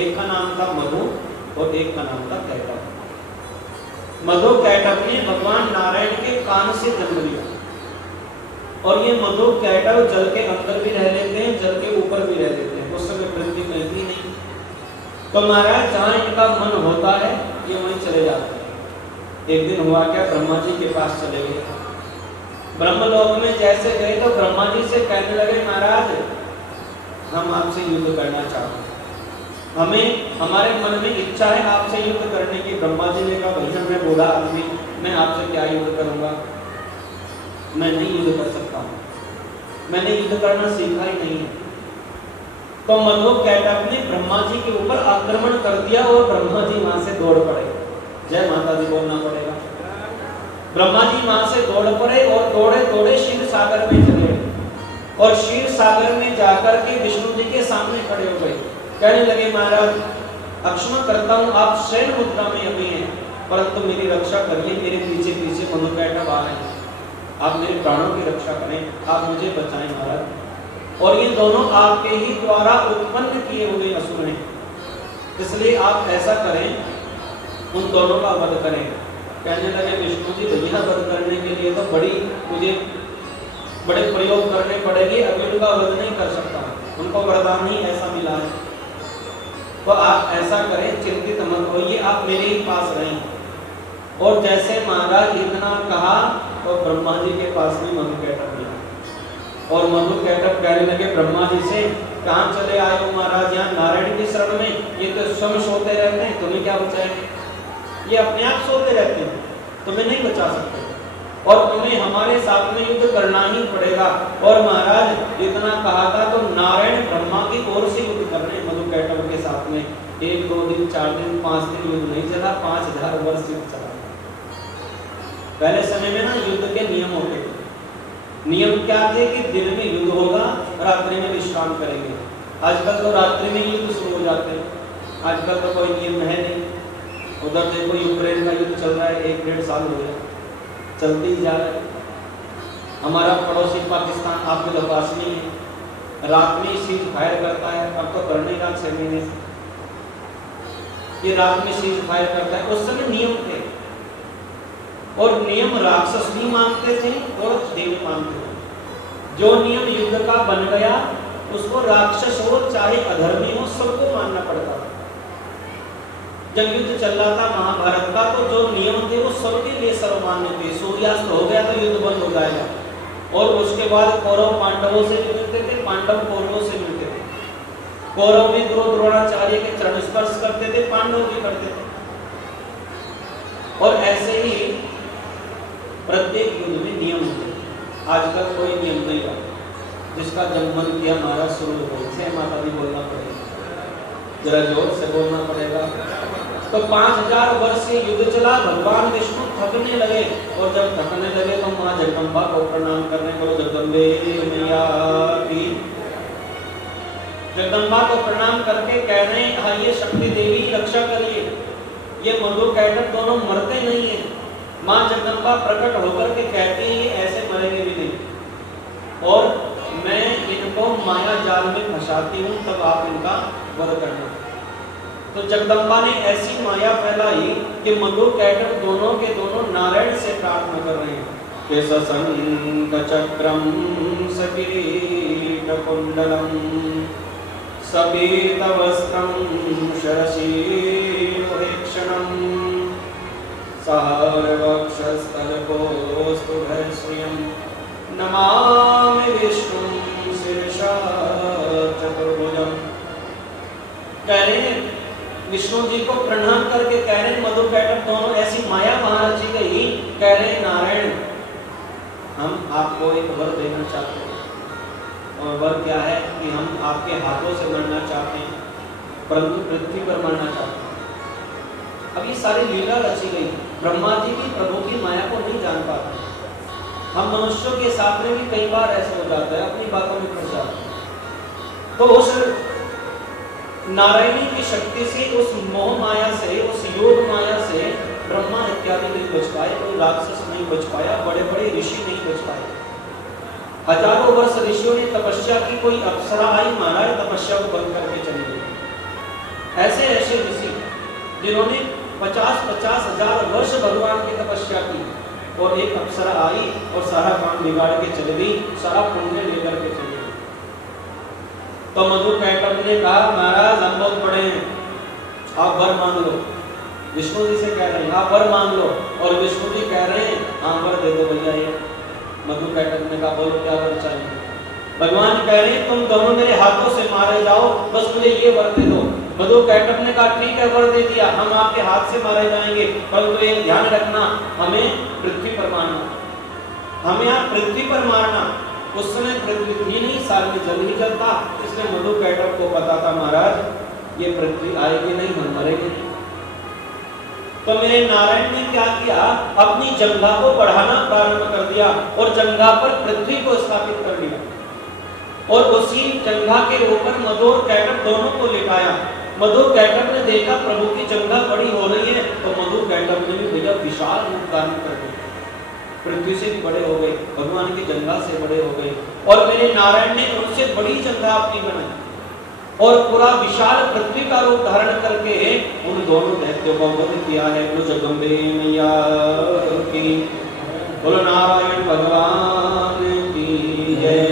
एक का नाम था मधु और एक का नाम था कैटभ। मधु कैटभ ने भगवान नारायण के कान से जन्म लिया और ये मधु कैटभ जल के अंदर भी रह लेते हैं, जल के ऊपर भी रह लेते हैं, उस समय पृथ्वी कहीं भी नहीं। तो महाराज जहाँ इनका मन होता है ये वहीं चले जाते हैं। एक दिन हुआ क्या, ब्रह्मा जी के पास चले गए। ब्रह्मलोक में जैसे गए तो ब्रह्मा जी से कहने लगे, महाराज हम आपसे युद्ध करना चाहते हैं, हमें हमारे मन में इच्छा है आपसे युद्ध करने की। ब्रह्मा जी ने कहा, भैया मैं बूढ़ा आदमी, मैं आपसे क्या युद्ध करूंगा, मैं नहीं युद्ध कर सकता हूँ, मैंने युद्ध करना सीखा ही नहीं है। तो मधु कैटभ ने ब्रह्मा जी के ऊपर आक्रमण कर दिया और ब्रह्मा जी वहां से दौड़ पड़े। जय माता दी बोलना पड़ेगा। ब्रह्मा जी वहां से दौड़ पड़े और दौड़े दौड़े क्षीर सागर में चले और क्षीर सागर में जाकर के विष्णु जी के सामने खड़े हो गए। कहने लगे, महाराज अक्षमा करता हूँ, आप शयन मुद्रा में अभी हैं, परंतु मेरी रक्षा करिए, मेरे पीछे पीछे मधु कैटभ आ रहे हैं, आप मेरे प्राणों की रक्षा करें, आप मुझे बचाएं महाराज। और ये दोनों आपके ही द्वारा उत्पन्न किए हुए असुर हैं, इसलिए आप ऐसा करें, उन दोनों का वध करें। कहने लगे विष्णु जी, भैया वध करने के लिए तो मुझे बड़े प्रयोग करने पड़ेंगे, अभी उनका वध नहीं कर सकता, उनको वरदान ही ऐसा मिला है। तो आप ऐसा करें, चिंतित मत होइए, आप मेरे ही पास रहें। और जैसे महाराज इतना कहा तो ब्रह्मा जी के पास भी मधु कैटभ मिला और मधु कैटभ कहने लगे ब्रह्मा जी से, कहाँ चले आए हो महाराज, यहाँ नारायण की शरण में, ये तो स्वयं सोते रहते हैं, तुम्हें क्या बचाएंगे, ये अपने आप सोते रहते हैं, तुम्हें नहीं बचा सकते, और तुम्हें हमारे साथ में युद्ध करना ही पड़ेगा। और महाराज इतना कहा था तो नारायण ब्रह्मा की ओर से युद्ध करने मधुकैटभ के साथ में 1 2 दिन 4 दिन 5 दिन युद्ध नहीं चला, 5000 वर्ष युद्ध चला। पहले समय में ना युद्ध के नियम होते थे। नियम क्या थे कि दिन में युद्ध होगा, रात्रि में विश्राम करेंगे। आजकल तो रात्रि में युद्ध शुरू हो जाते हैं, आजकल तो कोई नियम है नहीं। उधर देखो यूक्रेन का युद्ध चल रहा है, 1 1.5 साल हो गया, चलते ही जा रहा है। हमारा पड़ोसी पाकिस्तान आपके तो पास नहीं है, रात में सीज फायर करता है, अब तो करने का 6 महीने से ये रात में सीज फायर करता है। उस समय नियम थे, और नियम राक्षस भी मानते थे और देव मानते थे। जो नियम युद्ध का बन गया उसको राक्षस हो चाहे अधर्मी हो सबको मानना पड़ता था। जब युद्ध चल रहा था महाभारत का, तो जो नियम थे वो सबके लिए सर्वमान्य थे। सूर्यास्त हो गया तो युद्ध बंद हो जाएगा, और उसके बाद कौरव पांडवों से मिलते थे, पांडव कौरवों से मिलते थे। कौरव भी गुरु द्रोणाचार्य के चरण स्पर्श करते थे, पांडव भी करते थे। और ऐसे ही प्रत्येक युद्ध में नियम होते हैं। आजकल कोई नियम नहीं रहा, जिसका जब मन किया महाराज शुरू हो, जय माता दी बोलना पड़ेगा, जरा जोर से बोलना पड़ेगा। तो 5000 वर्ष से युद्ध चला, भगवान विष्णु थकने लगे, और जब थकने लगे तो माँ जगदम्बा को प्रणाम करने को, जगदम्बे मैया की, जगदम्बा को प्रणाम करके कह रहे हैं हाँ ये शक्ति देवी रक्षा करिए, ये मधुकैटभ दोनों मरते नहीं है। माँ जगदम्बा प्रकट होकर के कहती है ये ऐसे मरेंगे भी नहीं, और मैं इनको माया जाल में फंसाती हूँ, तब आप इनका वध करना। तो जगदम्बा ने ऐसी माया फैलाई कि मधुकैटभ दोनों के दोनों नारायण से प्रार्थना कर रहे हैं कि सशंक चक्रम सकिरीटकुंडलम सबीतवस्त्रम शरशीरुहेक्षणम सहर्वक्षस्थलकोस्तुभयश्रियं नमामि विष्णुं शीर्षा चतुर्भुजम्। कह रहे हैं विष्णु जी को प्रणाम करके कह रहे हैं मधुकैटभ दोनों ऐसी माया वहां रची गई, कह रहे हैं नारायण हम आपको एक वर देना चाहते हैं, और वर क्या है कि हम आपके हाथों से मरना चाहते हैं, परंतु पृथ्वी पर मरना चाहते हैं। अब ये सारी लीला रची गई, ब्रह्मा जी भी प्रभु की माया को नहीं जान पाते। हम मनुष्यों के साथ में भी कई बार ऐसा हो जाता है, अपनी बातों में फंस जाते हैं। तो उस नारायणी की शक्ति से, उस मोह माया से, उस योग माया से ब्रह्मा इत्यादि नहीं बच पाए, कोई राक्षस नहीं बच पाया, बड़े बड़े ऋषि नहीं बच पाए। हजारों वर्ष ऋषियों ने तपस्या की, कोई अप्सरा आई महाराज तपस्या को बंद करके चली गई। ऐसे ऐसे ऋषि जिन्होंने 50-50 हजार वर्ष भगवान की तपस्या की, और एक अप्सरा आई और सारा काम बिगाड़ के चली गई, सारा पुण्य लेकर के चली गई। तो मधुकैटभ ने कहा महाराज हम बहुत बड़े हैं, आप वर मांग लो। विष्णु जी से कह रहे हैं आप वर मांग लो, और विष्णु जी कह रहे हैं हाँ वर दे दो भैया। ये मधुकैटभ ने कहा बोलो क्या वर चाहिए। भगवान कह रहे हैं तुम दोनों मेरे हाथों से मारे जाओ, बस मुझे ये वर दे दो। मधुकैटभ ने कहा ठीक है वर दे दिया, हम आपके हाथ से मारे जाएंगे, परंतु एक ध्यान रखना हमें पृथ्वी पर मारना, हमें यहाँ पृथ्वी पर मारना। उस समय पृथ्वी नहीं, साल में जल ही जलता, इसलिए मधुकैटभ को पता था महाराज ये पृथ्वी आएगी नहीं, हम मरेंगे नहीं। तो मेरे नारायण ने क्या किया, अपनी जंघा को बढ़ाना प्रारंभ कर दिया, और जंघा पर पृथ्वी को स्थापित कर दिया, और उसी जंघा के ऊपर मधुकैटभ दोनों को लिटाया। मधुकैटभ ने देखा प्रभु की जंघा बड़ी हो रही है, तो मधुकैटभ ने भी भैया विशाल रूप धारण कर दिया, पृथ्वी से भी बड़े हो गए, भगवान की जंघा से बड़े हो गए, और मेरे नारायण ने उनसे बड़ी जंघा अपनी बनाई, और पूरा विशाल पृथ्वी का रूप धारण करके उन दोनों दैत्यों को वध किया है। बोलो जगदम्बे मैया की, बोलो नारायण भगवान की जय।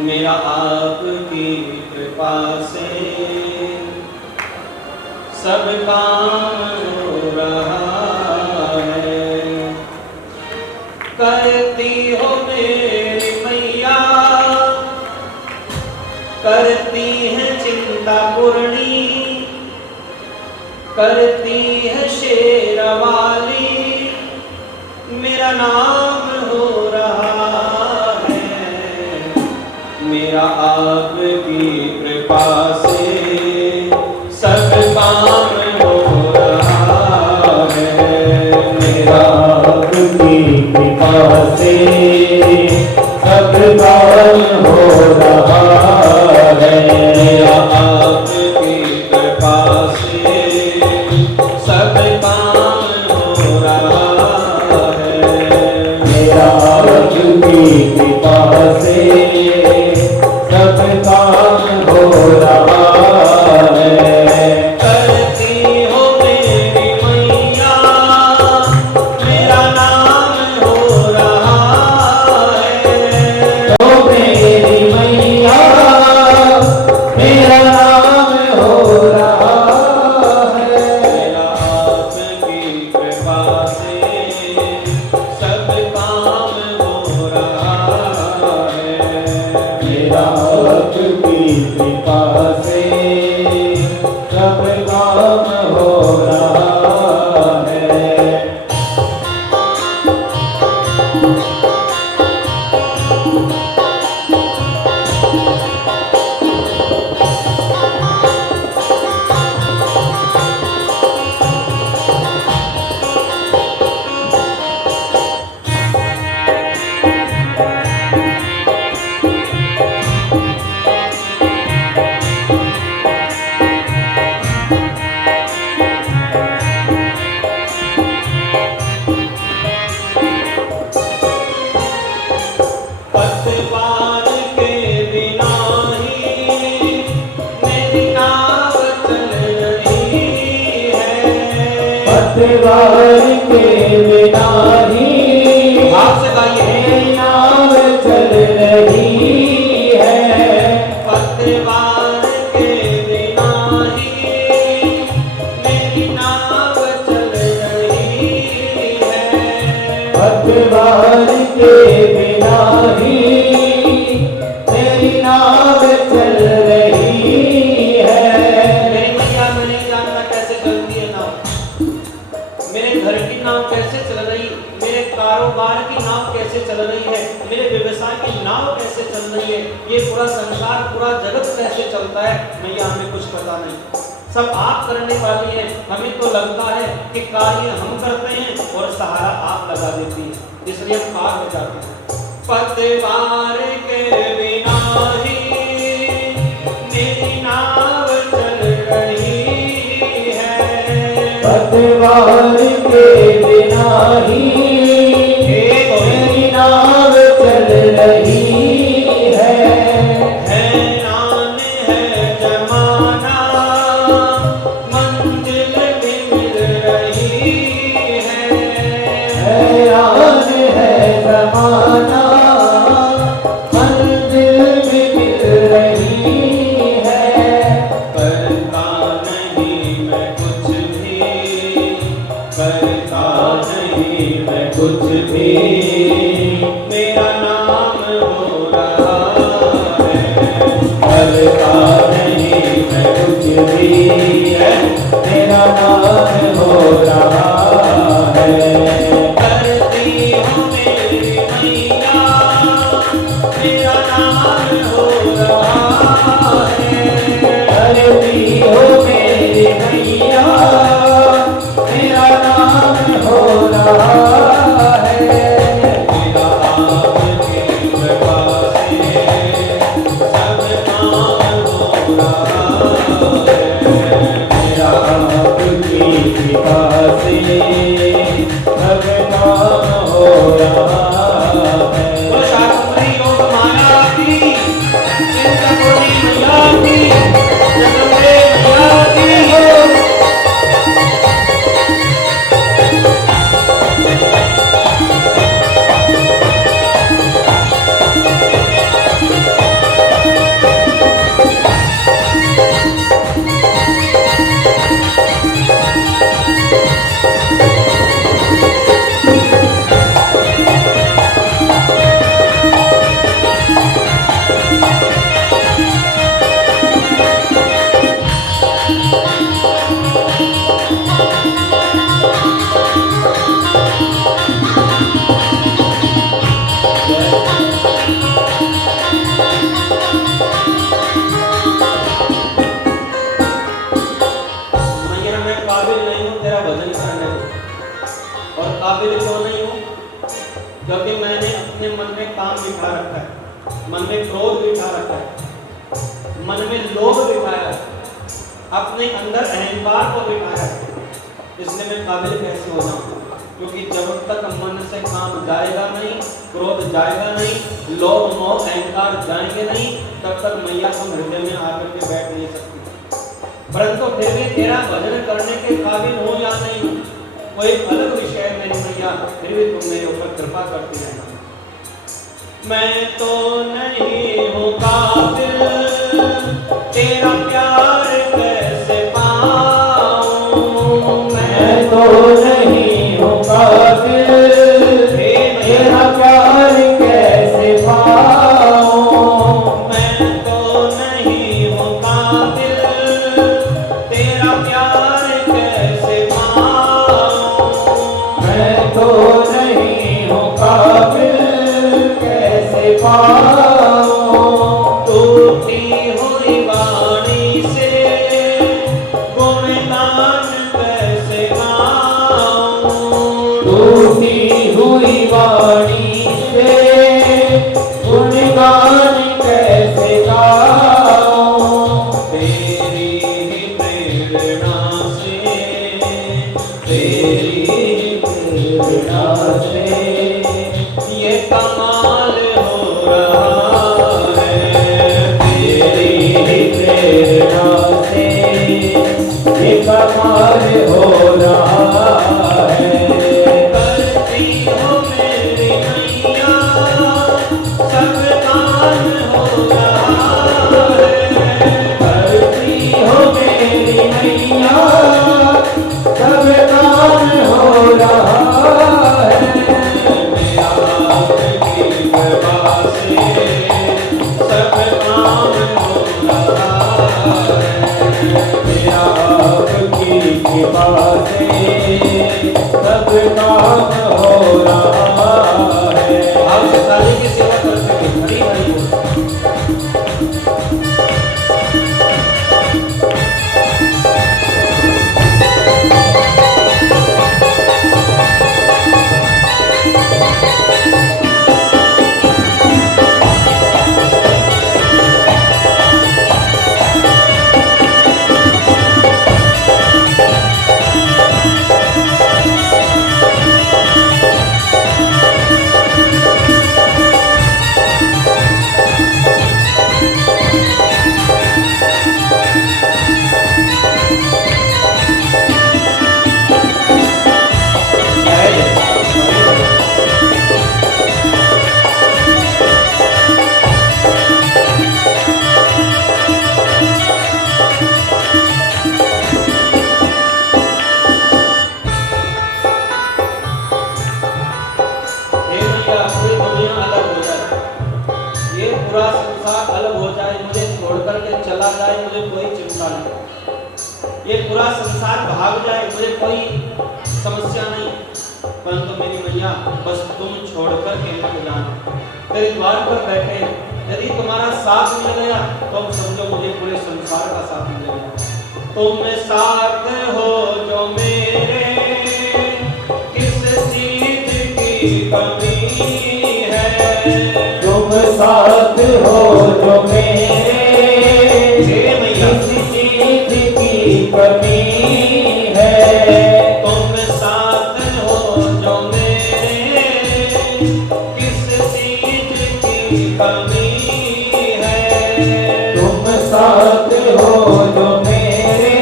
मेरा आपकी कृपा से सब काम हो रहा है, करती हो मेरी मैया ठाकुरनी करती है शेरवाली, मेरा नाम हो रहा है, मेरा आपकी कृपा से सब काम हो रहा है, मेरा आपकी कृपा से सब काम हो रहा है, मेरा आपकी कृपा से सब काम हो रहा है, मेरा आपकी कृपा से सब काम हो रहा है। करती हो मेरी मैया, मेरा नाम हो रहा है, ओ मेरी मैया मेरा नाम हो रहा है, मेरा आपकी कृपा से सब काम हो रहा है, मेरा आपकी कृपा से सब काम हो रहा है। पतवार के बिना ही मेरी नाव चल रही है, पतवार के बिना ही आप से गाइए मेरी नाव चल रही है, पतवार के बिना ही मेरी नाव चल रही है, पतवार के बिना ही मेरी नाव चल रही है। मेरी मैया मैं नहीं जानता कैसे चलती है नाव, मेरे घर की नाव कैसे चल रही, मेरे कारोबार की नाव कैसे चल रही है, मेरे व्यवसाय की नाव कैसे चल रही है, ये पूरा संसार पूरा जगत कैसे चलता है, मैया हमें कुछ पता नहीं, सब आप करने वाली हैं। हमें तो लगता है कि कार्य हम करते हैं और सहारा आप लगा देती है, इसलिए हम पार हो जाते हैं। पतवार के बिना ही मेरी नाव चल रही है, पतवार के बिना ही मेरी नाव चल रही है, हैरान है जमाना मंजिल भी मिल रही है, हैरान है जमाना मंजिल भी मिल रही है, करता नहीं मैं कुछ भी, करता नहीं मैं कुछ भी, मेरा नाम हो रहा है, करता नहीं मैं कुछ भी है, मेरा नाम हो रहा है। करती हो मेरी मैया, मेरा नाम हो रहा है, करती हो मेरी मैया, मेरा नाम हो रहा है, मेरा आपकी कृपा से सब काम हो रहा है, मेरा आपकी कृपा से सब काम हो रहा है। बोलो शाकंभरी योग माया की, चिंतपूर्णी मैया की, जगदम्बे मैया की हो। बिठा रखा है, मन में क्रोध बिठा रखा है, मन में लोभ बिठाया है, अपने अंदर अहंकार को बिठाया है, इसलिए मैं काबिल कैसे हो जाऊं? क्योंकि जब तक मन से काम जाएगा नहीं, क्रोध जाएगा नहीं, लोभ मोह अहंकार जाएंगे नहीं, तब तक मैया हम हृदय में आकर के बैठ नहीं सकती। परंतु फिर भी तेरा भजन करने के काबिल हो या नहीं हूं, कोई अलग विषय नहीं मैया, फिर भी तुम मेरे ऊपर कृपा करती रहना। मैं तो नहीं हूं काबिल, तेरा प्यार कैसे पाऊं? मैं तो नहीं हूं काबिल, तेरा प्यार कैसे पाऊं? मैं तो नहीं हूं काबिल, तेरा प्यार कैसे पाऊं? मैं तो नहीं हूं काबिल, कैसे पाऊं? टूटी हुई वाणी से गुणगान कैसे गाऊं? टूटी हुई वाणी से गुणगान कैसे गाऊं? तेरी ही प्रेरणा से, तेरी ही प्रेरणा से ये कमाल हो रहा है, तेरी ही प्रेरणा से ये कमाल हो रहा है। करती हो मेरी मैया सब काम हो रहा है, करती हो मेरी मैया सब काम हो रहा है। आपकी कृपा से सब काम हो रहा है, आपकी कृपा से सब काम हो रहा है। आप सताली की सेवा करते हैं, हरी हरी बोल। पूरा संसार अलग हो जाए, मुझे छोड़ करके चला जाए, मुझे कोई चिंता नहीं। ये पूरा संसार भाग जाए, मुझे कोई समस्या नहीं। परंतु मेरी मैया बस तुम छोड़ करके मत जाना। तेरे द्वार पर बैठे यदि तुम्हारा साथ मिल गया तो हम समझो मुझे पूरे संसार का साथ मिल गया। तुम साथ हो जो मेरे, किस चीज की कमी है? तुम साथ हो जो मेरे, किस चीज की कमी है? तुम साथ हो जो मेरे, किस चीज की कमी है? तुम साथ हो जो मेरे,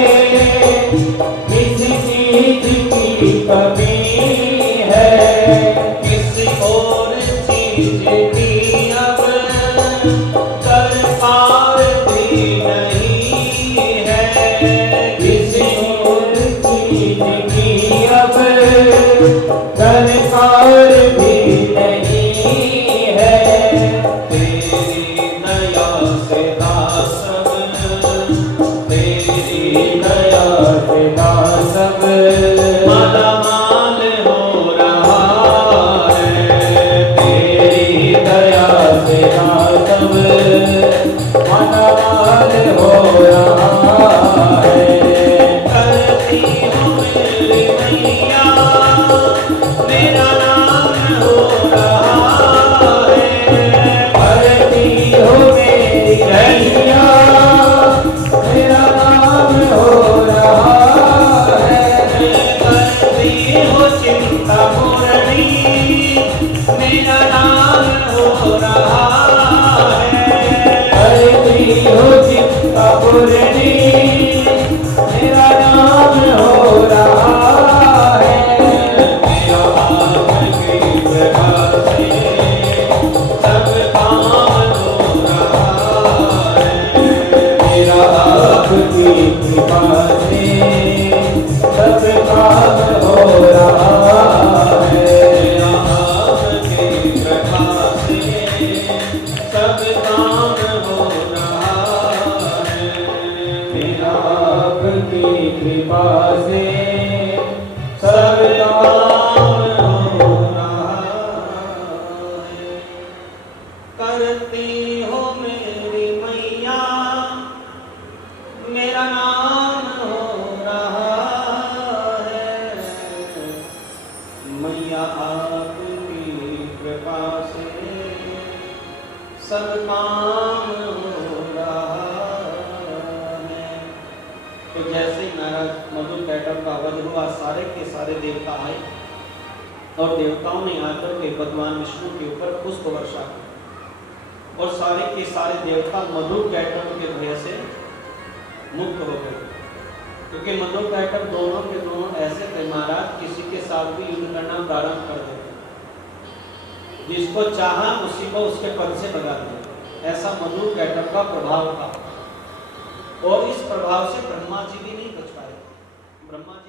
किस चीज की कमी है? किसी और चीज की अब दरकार भी नहीं है, किसी और चीज की अब दरकार भी नहीं है। तेरी दया से दासम कृपा से सब काम हो रहा है। करती हो मेरी मैया मेरा नाम हो रहा है। मैया आपकी कृपा से सब काम हो रहा है। तो जैसे ही महाराज मधु कैटभ का वध हुआ, सारे के सारे देवता आए और देवताओं ने आकर के भगवान विष्णु के ऊपर पुष्प वर्षा की और सारे के सारे देवता मधु कैटभ के भय से मुक्त हो गए, क्योंकि मधु कैटभ दोनों के दोनों ऐसे थे महाराज, किसी के साथ भी युद्ध करना प्रारंभ कर देते, जिसको चाहा उसी को उसके पद से भगा दिया। ऐसा मधु कैटभ का प्रभाव था और इस प्रभाव से ब्रह्मा जी भी नहीं बच पाए। ब्रह्मा जी